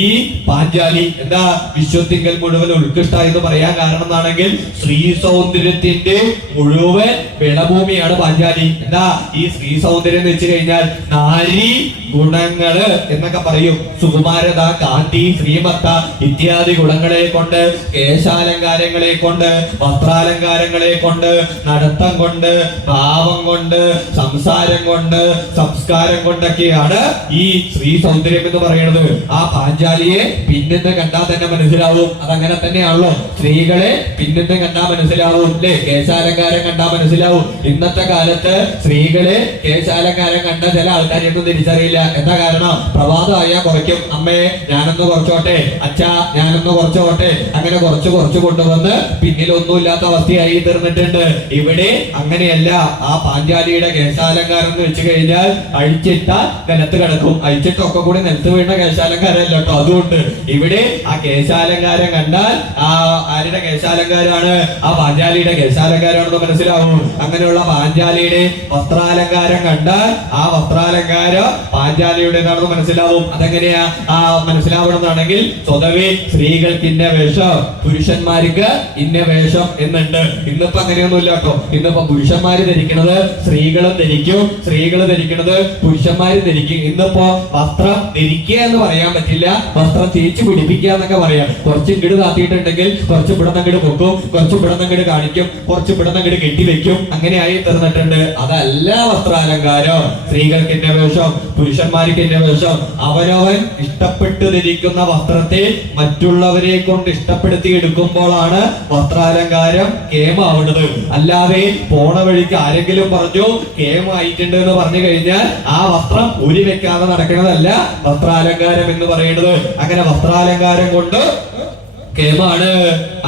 ഈ പാഞ്ചാലി. എന്താ വിശ്വത്തിങ്കൽ മുഴുവൻ ഉത്കൃഷ്ട എന്ന് പറയാൻ കാരണം എന്നാണെങ്കിൽ ശ്രീ സൗന്ദര്യത്തിന്റെ മുഴുവൻ വിളഭൂമിയാണ് പാഞ്ചാലി. എന്താ ഈ ശ്രീ സൗന്ദര്യം എന്ന് വെച്ച് കഴിഞ്ഞാൽ നാരി ഗുണങ്ങള് എന്നൊക്കെ പറയും. സുകുമാരത, കാന്തി, ശ്രീമത്ത ഇത്യാദി ഗുണങ്ങളെ കൊണ്ട്, കേശാലങ്കാരങ്ങളെ കൊണ്ട്, വസ്ത്രാലങ്കാരങ്ങളെ കൊണ്ട്, നടത്തം കൊണ്ട്, ഭാവം കൊണ്ട്, സംസാരം കൊണ്ട്, സംസ്കാരം കൊണ്ടൊക്കെയാണ് ഈ ശ്രീ സൗന്ദര്യം എന്ന് പറയുന്നത്. ആ പാഞ്ചാലിയെ പിന്നിന്ന് കണ്ടാൽ തന്നെ മനസ്സിലാവും. അതങ്ങനെ തന്നെയാണല്ലോ, സ്ത്രീകളെ പിന്നിന്ന് കണ്ടാൽ മനസ്സിലാവും അല്ലേ? കേശാലങ്കാരം കണ്ടാൽ മനസ്സിലാവും. ഇന്നത്തെ കാലത്ത് സ്ത്രീകളെ കേശാലങ്കാരം കണ്ട ചില ആൾക്കാരെയൊന്നും തിരിച്ചറിയില്ല. എന്താ കാരണം? പ്രഭാതമായ കുറയ്ക്കും. അമ്മേ ഞാനൊന്ന് കുറച്ചോട്ടെ, അച്ഛാ ഞാനൊന്ന് കുറച്ചോട്ടെ, അങ്ങനെ കുറച്ച് കൊണ്ടുവന്ന് പിന്നിലൊന്നുമില്ലാത്ത അവസ്ഥയായി തീർന്നിട്ടുണ്ട്. ഇവിടെ അങ്ങനെയല്ല. ആ പാഞ്ചാലിയുടെ കേശാലങ്കാരം എന്ന് വെച്ച് കഴിഞ്ഞാൽ അഴിച്ചിട്ട നിലത്ത് കിടക്കും. അഴിച്ചിട്ടൊക്കെ കൂടി നിലത്ത് വീണ കേശാലങ്കാരമല്ല കേട്ടോ. അതുകൊണ്ട് ഇവിടെ ആ കേശാലങ്കാരം കണ്ടാൽ ആ ആരുടെ കേശാലങ്കാരാണ്? ആ പാഞ്ചാലിയുടെ കേശാലങ്കാരാണെന്ന് മനസ്സിലാവും. അങ്ങനെയുള്ള പാഞ്ചാലിയുടെ വസ്ത്രാലങ്കാരം കണ്ടാൽ ആ വസ്ത്രാലങ്കാരം പാഞ്ചാലിയുടേതാണെന്ന് മനസ്സിലാവും. അതെങ്ങനെയാ ആ മനസ്സിലാവണമെന്നാണെങ്കിൽ സ്വതവേ സ്ത്രീകൾക്ക് ഇന്ന വേഷം, പുരുഷന്മാർക്ക് ഇന്ന വേഷം എന്നുണ്ട്. ഇന്നിപ്പോ അങ്ങനെയൊന്നുമില്ല കേട്ടോ. ഇന്നിപ്പോ പുരുഷന്മാര് ധരിക്കുന്നത് സ്ത്രീകളും ധരിക്കും, സ്ത്രീകള് ധരിക്കുന്നത് പുരുഷന്മാരും ധരിക്കും. ഇന്നിപ്പോ വസ്ത്രം ധരിക്കുക എന്ന് പറയാൻ പറ്റില്ല, വസ്ത്രം തേച്ച് പിടിപ്പിക്കുക എന്നൊക്കെ പറയാം. കുറച്ച് ഇങ്ങട് താത്തിയിട്ടുണ്ടെങ്കിൽ കുറച്ച് ഇവിടന്നങ്ങട് പൊക്കും, കുറച്ച് ഇവിടന്നങ്ങട് കാണിക്കും, കുറച്ച് ഇവിടന്നങ്ങട് കെട്ടിവെക്കും. അങ്ങനെയായി തീർന്നിട്ടുണ്ട്. അതല്ല വസ്ത്രാലങ്കാരം. സ്ത്രീകൾക്ക് ഇന്ന വേഷം, പുരുഷന്മാർക്ക് ഇന്ന വേഷം. അവനവൻ ഇഷ്ടപ്പെട്ട് ധരിക്കുന്ന വസ്ത്രത്തെ മറ്റുള്ളവരെ കൊണ്ട് ഇഷ്ടപ്പെടുത്തി എടുക്കുമ്പോഴാണ് വസ്ത്രാലങ്കാരം കേമാവുന്നത്. അല്ലാതെ പോണ വഴിക്ക് ആരെങ്കിലും പറഞ്ഞു കേമായിട്ടുണ്ട് എന്ന് പറഞ്ഞു കഴിഞ്ഞാൽ ആ വസ്ത്രം ഊരി വെക്കാതെ നടക്കുന്നതല്ല വസ്ത്രാലങ്കാരം എന്ന് പറയുന്നത്. അങ്ങനെ വസ്ത്രാലങ്കാരം കൊണ്ട് കേമാണ്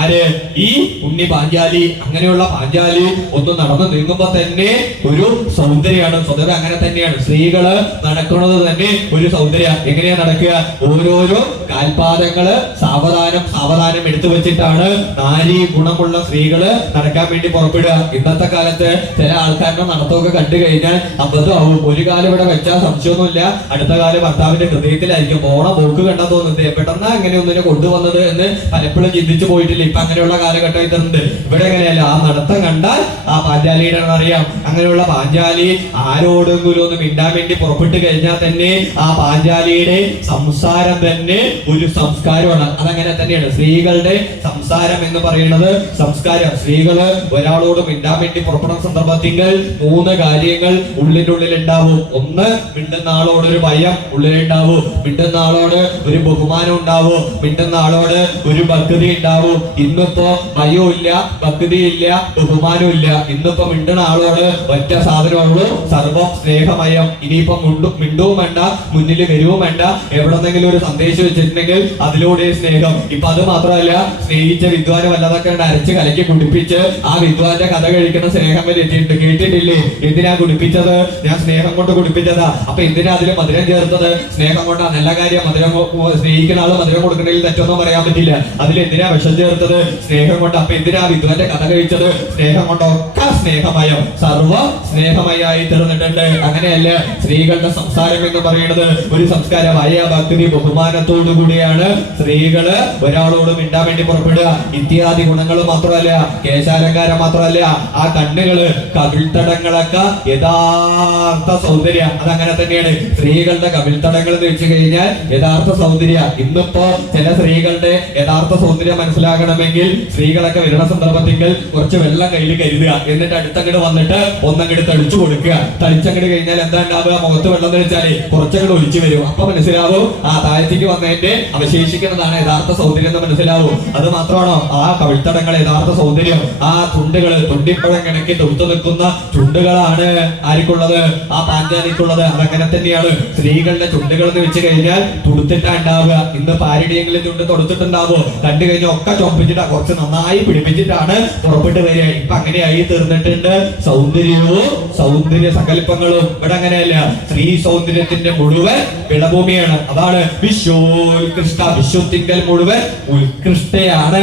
ആര്? ഈ ഉണ്ണി പാഞ്ചാലി. അങ്ങനെയുള്ള പാഞ്ചാലി ഒന്ന് നടന്നു നീങ്ങുമ്പോ തന്നെ ഒരു സൗന്ദര്യമാണ്. സ്വതവേ അങ്ങനെ തന്നെയാണ്. സ്ത്രീകള് നടക്കുന്നത് തന്നെ ഒരു സൗന്ദര്യ. എങ്ങനെയാ നടക്കുക? ഓരോരോ കാൽപാദങ്ങള് സാവധാനം എടുത്തു വെച്ചിട്ടാണ് നാരി ഗുണമുള്ള സ്ത്രീകള് നടക്കാൻ വേണ്ടി പുറപ്പെടുക. ഇന്നത്തെ കാലത്ത് ചില ആൾക്കാരുടെ നടത്തമൊക്കെ കണ്ടു കഴിഞ്ഞാൽ അബദ്ധമാവും. ഒരു കാലം ഇവിടെ വെച്ചാൽ സംശയമൊന്നുമില്ല, അടുത്ത കാലം ഭർത്താവിന്റെ ഹൃദയത്തിലായിരിക്കും. പോണ പോക്ക് കണ്ടാ തോന്നുന്നത് പെട്ടെന്ന് അങ്ങനെ ഒന്നിനെ കൊണ്ടുവന്നത് എന്ന് പലപ്പോഴും ചിന്തിച്ചു പോയിട്ടില്ല. ഇപ്പൊ അങ്ങനെയുള്ള കാലഘട്ടം ഇതുണ്ട്. ഇവിടെ എങ്ങനെയല്ല, ആ നടത്തം കണ്ടാൽ ആ പാഞ്ചാലിയുടെ അറിയാം. അങ്ങനെയുള്ള പാഞ്ചാലി ആരോടെങ്കിലും ഒന്ന് മിണ്ടാൻ വേണ്ടി പുറപ്പെട്ടു കഴിഞ്ഞാൽ തന്നെ ആ പാഞ്ചാലിയുടെ സംസാരം തന്നെ ഒരു സംസ്കാരമാണ്. അതങ്ങനെ തന്നെയാണ്. സ്ത്രീകളുടെ സംസാരം എന്ന് പറയുന്നത് സംസ്കാരം. സ്ത്രീകള് ഒരാളോട് മിണ്ടാൻ വേണ്ടി പുറപ്പെടുന്ന സന്ദർഭത്തിൽ 3 കാര്യങ്ങൾ ഉള്ളിനുള്ളിൽ ഉണ്ടാവും. ഒന്ന്, മിണ്ടുന്ന ആളോട് ഒരു ഭയം ഉള്ളിലുണ്ടാവും, മിണ്ടുന്ന ആളോട് ഒരു ബഹുമാനം ഉണ്ടാവും, മിണ്ടുന്ന ആളോട് ഒരു ഭക്തി ഉണ്ടാവും. ഇന്നിപ്പോ ഭയമില്ല, ഭക്തിയില്ല, ബഹുമാനമില്ല. ഇന്നിപ്പോ മിണ്ടണ ആളോട് ഒറ്റ സാധനമുള്ളൂ, സർവം സ്നേഹമയം. ഇനിയിപ്പോ മിണ്ടവും വേണ്ട, മുന്നിൽ വരുവും വേണ്ട. എവിടെന്നെങ്കിലും ഒരു സന്ദേശം വെച്ചിട്ടുണ്ടെങ്കിൽ അതിലൂടെ സ്നേഹം. ഇപ്പൊ അത് മാത്രമല്ല, സ്നേഹിച്ച വിദ്വാനെ വല്ലതൊക്കെ അരച്ച് കലക്കി കുടിപ്പിച്ച് ആ വിദ്വാന്റെ കഥ കഴിക്കുന്ന സ്നേഹം വരെ എത്തിയിട്ടുണ്ട്. കേട്ടിട്ടില്ലേ? എന്തിനാ കുടിപ്പിച്ചത്? ഞാൻ സ്നേഹം കൊണ്ട് കുടിപ്പിച്ചതാ. അപ്പൊ എന്തിനാ അതിൽ മധുരം ചേർത്തത്? സ്നേഹം കൊണ്ടാ. നല്ല കാര്യം. മധുരം സ്നേഹിക്കുന്ന ആള് മധുരം കൊടുക്കണമെങ്കിൽ തെറ്റൊന്നും പറയാൻ പറ്റില്ല. അതിലെന്തിനാ വിഷം ചേർത്തത്? സ്നേഹം കൊണ്ട്. അപ്പൊ എന്തിനാ വിദ്വാന്റെ കഥ കഴിച്ചത്? സ്നേഹം കൊണ്ടൊക്കെ സ്നേഹമയം, സർവ സ്നേഹമയായി തീർന്നിട്ടുണ്ട്. അങ്ങനെയല്ല സ്ത്രീകളുടെ സംസാരം എന്ന് പറയുന്നത് ഒരു സംസ്കാരമായ ഭക്തി ബഹുമാനത്തോടു കൂടിയാണ് സ്ത്രീകള് ഒരാളോട് മിണ്ടാൻ വേണ്ടി പുറപ്പെടുക. ഇത്യാദി ഗുണങ്ങൾ മാത്രമല്ല, കേശാലങ്കാരം മാത്രമല്ല, ആ കണ്ണുകള്, കവിൾത്തടങ്ങളൊക്കെ യഥാർത്ഥ സൗന്ദര്യം. അതങ്ങനെ തന്നെയാണ്. സ്ത്രീകളുടെ കവിൾത്തടങ്ങൾ എന്ന് വെച്ച് കഴിഞ്ഞാൽ യഥാർത്ഥ സൗന്ദര്യ. ഇന്നിപ്പോ ചില സ്ത്രീകളുടെ യഥാർത്ഥ സൗന്ദര്യം മനസ്സിലാകണമെങ്കിൽ സ്ത്രീകളൊക്കെ വരുന്ന സന്ദർഭത്തിൽ കുറച്ച് വെള്ളം കയ്യിൽ കരുതുക. എന്നിട്ട് അടുത്തങ്ങട് വന്നിട്ട് ഒന്നങ്ങട് തളിച്ചു കൊടുക്കുക. തളിച്ചങ്ങട് കഴിഞ്ഞാൽ എന്താ ഉണ്ടാവുക? മുഖത്ത് വെള്ളം തെളിച്ചാല് കുറച്ചങ്ങട് ഒലിച്ചു വരും. അപ്പൊ മനസ്സിലാവും ആ താഴത്തേക്ക് വന്നതിന്റെ അവശേഷിക്കുന്നതാണ് യഥാർത്ഥ സൗന്ദര്യം എന്ന് മനസ്സിലാവും. അത് മാത്രമാണോ? ആ കവിൾത്തടങ്ങൾ യഥാർത്ഥ സൗന്ദര്യം. ആ ചുണ്ടുകള് തുണ്ടിപ്പഴം കണക്കി തൊടുത്തു നിൽക്കുന്ന ചുണ്ടുകളാണ് ആർക്കുള്ളത്? ആ പാഞ്ചാലിക്കുള്ളത്. അതങ്ങനെ തന്നെയാണ്. സ്ത്രീകളുടെ ചുണ്ടുകൾ എന്ന് വെച്ച് കഴിഞ്ഞാൽ തുടുത്തിട്ടാ ഉണ്ടാവുക. ഇന്ന് പാരിടിയെങ്കിലും ചുണ്ട് തൊടുത്തിട്ടുണ്ടാവോ? കണ്ടു കഴിഞ്ഞാൽ ഒക്കെ ചൊപ്പിച്ചിട്ടാ, കുറച്ച് നന്നായി പിടിപ്പിച്ചിട്ടാണ് പുറപ്പെട്ട് വരിക. ഇപ്പൊ അങ്ങനെയായി തീർന്നിട്ടുണ്ട്. സൗന്ദര്യവും സൗന്ദര്യ സങ്കല്പങ്ങളും ഇവിടെ അങ്ങനെയല്ല. സ്ത്രീ സൗന്ദര്യത്തിന്റെ മുഴുവൻ വിളഭൂമിയാണ്. അതാണ് വിശ്വോത്കൃഷ്ട. വിശ്വത്തിങ്കൽ മുഴുവൻ ഉത്കൃഷ്ടയാണ്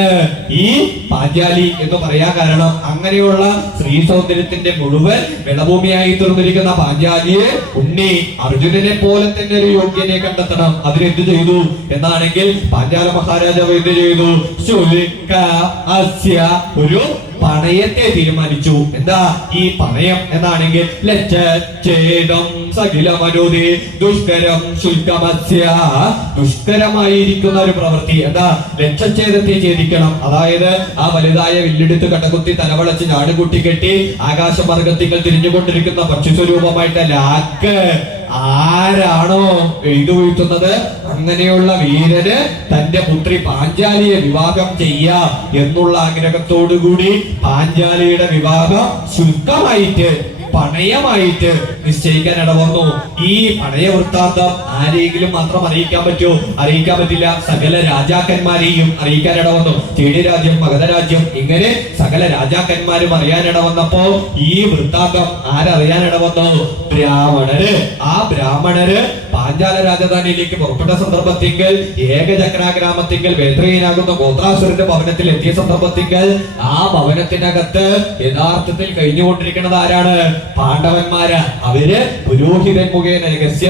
ഈ പാഞ്ചാലി എന്ന് പറയാൻ കാരണം. അങ്ങനെയുള്ള സ്ത്രീ സൗന്ദര്യത്തിന്റെ മുഴുവൻ വിളഭൂമിയായി തീർന്നിരിക്കുന്ന പാഞ്ചാലിയെ ഉണ്ണി അർജുനനെ പോലെ തന്നെ ഒരു യോഗ്യനെ കണ്ടെത്തണം. അതിനെന്ത് ചെയ്തു എന്നാണെങ്കിൽ പാഞ്ചാല മഹാരാജാവ് എന്ത് ചെയ്തു? ഒരു പണയത്തെ തീരുമാനിച്ചു. എന്താ ഈ പണയം എന്നാണെങ്കിൽ ലജ്ജേദം സകിലമനുതി ദുഷ്കരം ശുൽക്കമസ്യ. ദുഷ്കരമായിരിക്കുന്ന ഒരു പ്രവൃത്തി. എന്താ? ലക്ഷച്ഛേദത്തെ ഛേദിക്കണം. അതായത് ആ വലുതായ വില്ലെടുത്ത് കടകുത്തി തലവളച്ച് ചാടുകൂട്ടി കെട്ടി ആകാശമാർഗത്തിങ്ങൾ തിരിഞ്ഞുകൊണ്ടിരിക്കുന്ന പക്ഷി സ്വരൂപമായിട്ട് ലാക്ക് ആരാണോ എഴുതു വീഴ്ത്തുന്നത് അങ്ങനെയുള്ള വീരന് തന്റെ പുത്രി പാഞ്ചാലിയെ വിവാഹം ചെയ്യാം എന്നുള്ള ആഗ്രഹത്തോടുകൂടി പാഞ്ചാലിയുടെ വിവാഹം ശുൽക്കമായിട്ട്, പണയമായിട്ട് നിശ്ചയിക്കാൻ ഇടവന്നു. ഈ പണയ വൃത്താന്തം ആരെങ്കിലും മാത്രം അറിയിക്കാൻ പറ്റുമോ? അറിയിക്കാൻ പറ്റില്ല. സകല രാജാക്കന്മാരെയും അറിയിക്കാൻ ഇടവന്നു. ചേടി രാജ്യം, മഗധ രാജ്യം, ഇങ്ങനെ സകല രാജാക്കന്മാരും അറിയാൻ ഇടവന്നപ്പോ ഈ വൃത്താന്തം ആരറിയാൻ ഇടവന്നു? ബ്രാഹ്മണര്. ആ ബ്രാഹ്മണര് പാഞ്ചാല രാജധാനിയിലേക്ക് പുറപ്പെട്ട സന്ദർഭത്തിങ്കൽ ഏകചക്രാഗ്രാമത്തിങ്കൽ വേത്രയനാകുന്ന ഗോത്രാസുരന്റെ ഭവനത്തിൽ എത്തിയ സന്ദർഭത്തിങ്കൽ ആ ഭവനത്തിനകത്ത് യഥാർത്ഥത്തിൽ കഴിഞ്ഞുകൊണ്ടിരിക്കുന്നത് ആരാണ്? പാണ്ഡവന്മാര്. അവര് പുരോഹിതൻ മുഖേന രഹസ്യ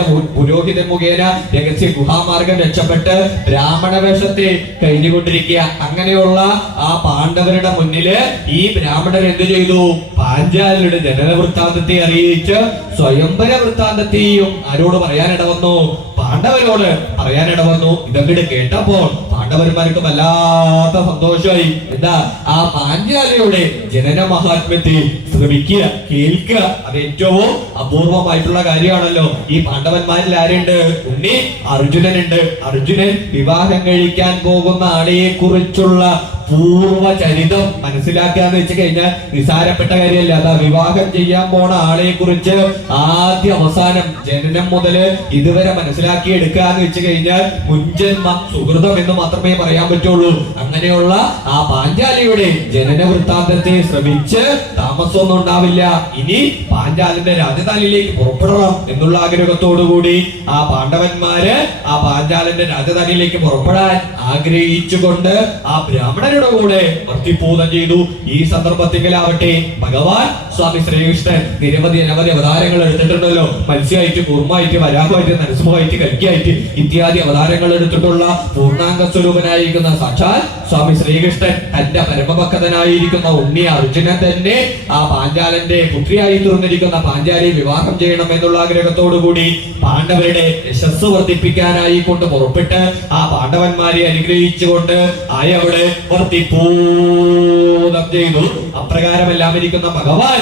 ഗുഹാമാർഗം രക്ഷപ്പെട്ട് ബ്രാഹ്മണ വേഷത്തെ കഴിഞ്ഞുകൊണ്ടിരിക്കുക. അങ്ങനെയുള്ള ആ പാണ്ഡവരുടെ മുന്നില് ഈ ബ്രാഹ്മണർ എന്ത് ചെയ്തു? പാഞ്ചാലിയുടെ ജനന വൃത്താന്തത്തെ അറിയിച്ച് സ്വയംവര വൃത്താന്തത്തെയും ആരോട് പറയാനിടവന്നു? പാണ്ഡവരോട് പറയാനിടവന്നു. ഇതങ്ങോട്ട് കേട്ടപ്പോൾ പാണ്ഡവന്മാർക്ക് വല്ലാത്ത സന്തോഷമായി. എന്താ? ആ പാഞ്ചാലിയുടെ ജനന മഹാത്മ്യത്തെ ശ്രമിക്കുക, കേൾക്കുക. അത് ഏറ്റവും അപൂർവമായിട്ടുള്ള കാര്യമാണല്ലോ. ഈ പാണ്ഡവന്മാരിൽ ആരുണ്ട്? ഉണ്ണി അർജുനനുണ്ട്. അർജുനൻ വിവാഹം കഴിക്കാൻ പോകുന്ന ആളെയെ കുറിച്ചുള്ള പൂർവചരിതം മനസ്സിലാക്കാന്ന് വെച്ച് കഴിഞ്ഞാൽ നിസാരപ്പെട്ട കാര്യമല്ല. അതാ വിവാഹം ചെയ്യാൻ പോണ ആളെ കുറിച്ച് ആദ്യ അവസാനം ജനനം മുതല് ഇതുവരെ മനസ്സിലാക്കി എടുക്കാന്ന് വെച്ച് കഴിഞ്ഞാൽ മുൻജന്മ സുഹൃതം എന്ന് മാത്രമേ പറയാൻ പറ്റുള്ളൂ. അങ്ങനെയുള്ള ആ പാഞ്ചാലിയുടെ ജനന വൃത്താന്തത്തെ ശ്രമിച്ച് താമസമൊന്നും ഉണ്ടാവില്ല. ഇനി പാഞ്ചാലിന്റെ രാജധാനിയിലേക്ക് പുറപ്പെടണം എന്നുള്ള ആഗ്രഹത്തോടുകൂടി ആ പാണ്ഡവന്മാര് ആ പാഞ്ചാലിന്റെ രാജധാനിയിലേക്ക് പുറപ്പെടാൻ ആഗ്രഹിച്ചുകൊണ്ട് ആ ബ്രാഹ്മണരുടെ കൂടെ വർത്തിപ്പൂതം ചെയ്തു. ഈ സന്ദർഭത്തിലാവട്ടെ ഭഗവാൻ സ്വാമി ശ്രീകൃഷ്ണൻ നിരവധി അവതാരങ്ങൾ എടുത്തിട്ടുണ്ടല്ലോ. മത്സ്യമായിട്ട്, കൂർമ്മയായിട്ട്, വരാഹമായിട്ട്, നരസിംഹമായിട്ട്, കൽക്കിയായിട്ട് ഇത്യാദി അവതാരങ്ങൾ എടുത്തിട്ടുള്ള പൂർണ്ണാംഗ സ്വരൂപനായിരിക്കുന്ന സാക്ഷാൽ സ്വാമി ശ്രീകൃഷ്ണൻ തന്റെ പരമഭക്തനായിരിക്കുന്ന ഉണ്ണി അർജുനൻ തന്നെ ആ പാഞ്ചാലന്റെ പുത്രിയായി തീർന്നിരിക്കുന്ന പാഞ്ചാലിയെ വിവാഹം ചെയ്യണം എന്നുള്ള ആഗ്രഹത്തോടുകൂടി പാണ്ഡവരുടെ യശസ് വർദ്ധിപ്പിക്കാനായി കൊണ്ട് പുറപ്പെട്ട് ആ പാണ്ഡവന്മാരെ അനുഗ്രഹിച്ചുകൊണ്ട് ആയവിടെ വർത്തിപ്പൂതം ചെയ്തു. അപ്രകാരമെല്ലാം ഇരിക്കുന്ന ഭഗവാൻ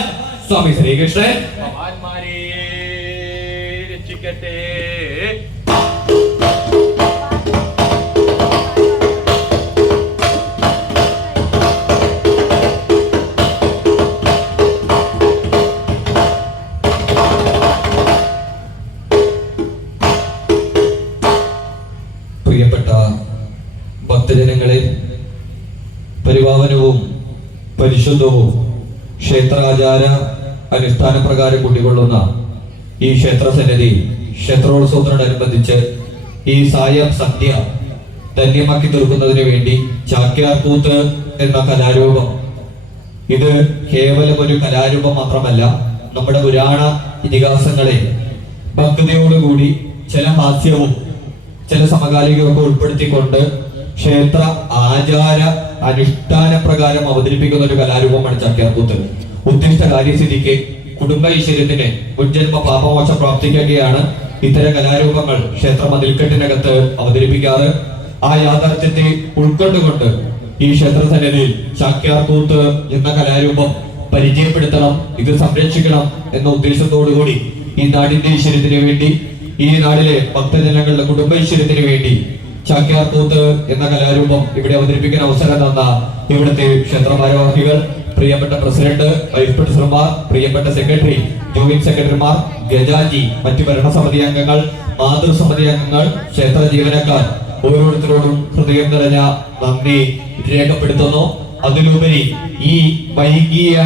സ്വാമി ശ്രീകൃഷ്ണൻ ഭഗവാന്മാരെ രക്ഷിക്കട്ടെ. വിശുദ്ധവും ക്ഷേത്രാചാര അനുഷ്ഠാന പ്രകാരം കുടികൊള്ളുന്ന ഈ ക്ഷേത്രസന്നിധി ക്ഷേത്രോത്സവത്തോടനുബന്ധിച്ച് ഈ സായം സന്ധ്യ ധന്യമാക്കി തീർക്കുന്നതിന് വേണ്ടി ചാക്യാർകൂത്ത് എന്ന കലാരൂപം, ഇത് കേവലം ഒരു കലാരൂപം മാത്രമല്ല, നമ്മുടെ പുരാണ ഇതിഹാസങ്ങളെ ഭക്തിയോടുകൂടി ചില ഹാസ്യവും ചില സമകാലികമൊക്കെ ഉൾപ്പെടുത്തിക്കൊണ്ട് ക്ഷേത്ര ആചാര അനുഷ്ഠാന പ്രകാരം അവതരിപ്പിക്കുന്ന ഒരു കലാരൂപമാണ് ചാക്യാർകൂത്ത്. ഉദ്ദിഷ്ട കാര്യസ്ഥിതിക്ക് കുടുംബ ഐശ്വര്യത്തിന് മുൻജന്മ പാപമോക്ഷം പ്രാപ്തിക്കുകയാണ് ഇത്തരം കലാരൂപങ്ങൾ ക്ഷേത്ര മതിൽക്കെട്ടിനകത്ത് അവതരിപ്പിക്കാറ്. ആ യാഥാർത്ഥ്യത്തെ ഉൾക്കൊണ്ടുകൊണ്ട് ഈ ക്ഷേത്ര സന്നിധിയിൽ ചാക്യാർകൂത്ത് എന്ന കലാരൂപം പരിചയപ്പെടുത്തണം, ഇത് സംരക്ഷിക്കണം എന്ന ഉദ്ദേശത്തോടുകൂടി ഈ നാടിന്റെ ഐശ്വര്യത്തിന് വേണ്ടി, ഈ നാടിലെ ഭക്തജനങ്ങളുടെ കുടുംബ ഐശ്വര്യത്തിന് വേണ്ടി ചാക്യാർകൂത്ത് എന്ന കലാരൂപം ഇവിടെ അവതരിപ്പിക്കാൻ അവസരം തന്ന ഇവിടുത്തെ ക്ഷേത്ര ഭാരവാഹികൾ, പ്രിയപ്പെട്ട പ്രസിഡന്റ്, വൈസ് പ്രസിഡന്റുമാർ, പ്രിയപ്പെട്ട സെക്രട്ടറി, ജോയിന്റ് സെക്രട്ടറിമാർ, ഗജാജി, മറ്റു ഭരണസമിതി അംഗങ്ങൾ, മാതൃസമിതി അംഗങ്ങൾ, ക്ഷേത്ര ജീവനക്കാർ, ഓരോരുത്തരോടും ഹൃദയം നിറഞ്ഞ നന്ദി രേഖപ്പെടുത്തുന്നു. അതിലുപരി ഈ വൈകിയ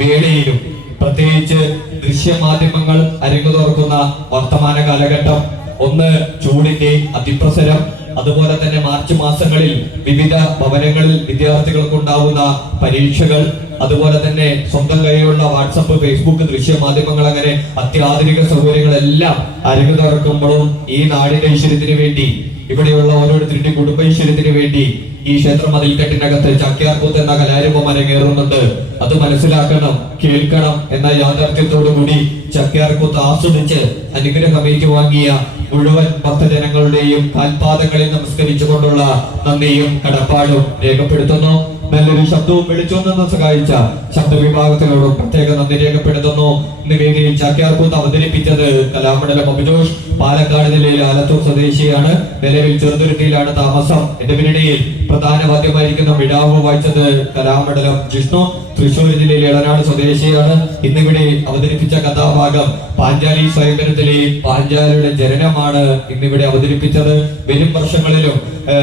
വേളയിലും പ്രത്യേകിച്ച് ദൃശ്യമാധ്യമങ്ങൾ അരങ്ങു തുറക്കുന്ന വർത്തമാന കാലഘട്ടം, ഒന്ന് ചൂടിന്റെ അതിപ്രസരം, അതുപോലെ തന്നെ മാർച്ച് മാസങ്ങളിൽ വിവിധ ഭവനങ്ങളിൽ വിദ്യാർത്ഥികൾക്ക് ഉണ്ടാവുന്ന പരീക്ഷകൾ, അതുപോലെ തന്നെ സ്വന്തം കയ്യിലുള്ള വാട്സപ്പ്, ഫേസ്ബുക്ക്, ദൃശ്യമാധ്യമങ്ങൾ, അങ്ങനെ അത്യാധുനിക സൗകര്യങ്ങളെല്ലാം അരങ്ങു തുറക്കുമ്പോഴും ഈ നാടിന്റെ ഐശ്വര്യത്തിന് വേണ്ടി, ഇവിടെയുള്ള ഓരോരുത്തരുടെ കുടുംബ ഐശ്വര്യത്തിന് വേണ്ടി ഈ ക്ഷേത്ര മതിൽക്കെട്ടിനകത്ത് ചാക്യാർകൂത്ത് എന്ന കലാരൂപം അരങ്ങേറുന്നുണ്ട്. അത് മനസ്സിലാക്കണം, കേൾക്കണം എന്ന യാഥാർത്ഥ്യത്തോടു കൂടി ചാക്യാർകൂത്ത് ആസ്വദിച്ച് അനുഗ്രഹം ഏറ്റുവാങ്ങിയ മുഴുവൻ ഭക്തജനങ്ങളുടെയും കാൽപാദങ്ങളിൽ നമസ്കരിച്ചുകൊണ്ടുള്ള നന്ദിയും കടപ്പാടും രേഖപ്പെടുത്തുന്നു. നല്ലൊരു ശബ്ദവും വെളിച്ചവും നിന്ന് സഹായിച്ച ശബ്ദ വിഭാഗത്തിനോടും പ്രത്യേക നന്ദി രേഖപ്പെടുത്തുന്നു. ഇന്ന് വേദിയിൽ ചാക്യാർകൂത്ത് അവതരിപ്പിച്ചത് കലാമണ്ഡലം അഭിജോഷ്, പാലക്കാട് ജില്ലയിലെ ആലത്തൂർ സ്വദേശിയാണ്, നിലവിൽ ചെറുതുരുത്തിയിലാണ് താമസം. എന്റെ പിന്നണിയിൽ പ്രധാന വാദ്യമായിരിക്കുന്ന വിടാവ് വായിച്ചത് കലാമണ്ഡലം ജിഷ്ണു, തൃശൂർ ജില്ലയിലെ ഇളനാട് സ്വദേശിയാണ്. ഇന്നിവിടെ അവതരിപ്പിച്ച കഥാഭാഗം പാഞ്ചാലി സ്വയംവരത്തിലെ പാഞ്ചാലിയുടെ ജനനമാണ് ഇന്നിവിടെ അവതരിപ്പിച്ചത്. വരും വർഷങ്ങളിലും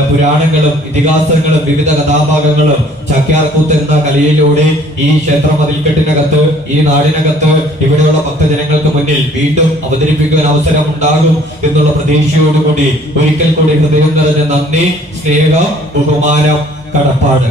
പുരാണങ്ങളും ഇതിഹാസങ്ങളും വിവിധ കഥാഭാഗങ്ങളും ചാക്യാർകൂത്ത് എന്ന കലയിലൂടെ ഈ ക്ഷേത്ര മതിൽക്കെട്ടിനകത്ത്, ഈ നാടിനകത്ത്, ഇവിടെയുള്ള ഭക്തജനങ്ങൾക്ക് മുന്നിൽ വീണ്ടും അവതരിപ്പിക്കുവാൻ അവസരം ഉണ്ടാകും എന്നുള്ള പ്രതീക്ഷയോടുകൂടി ഒരിക്കൽ കൂടി ഹൃദയം നിറഞ്ഞ നന്ദി, സ്നേഹം, ബഹുമാനം, കടപ്പാട്.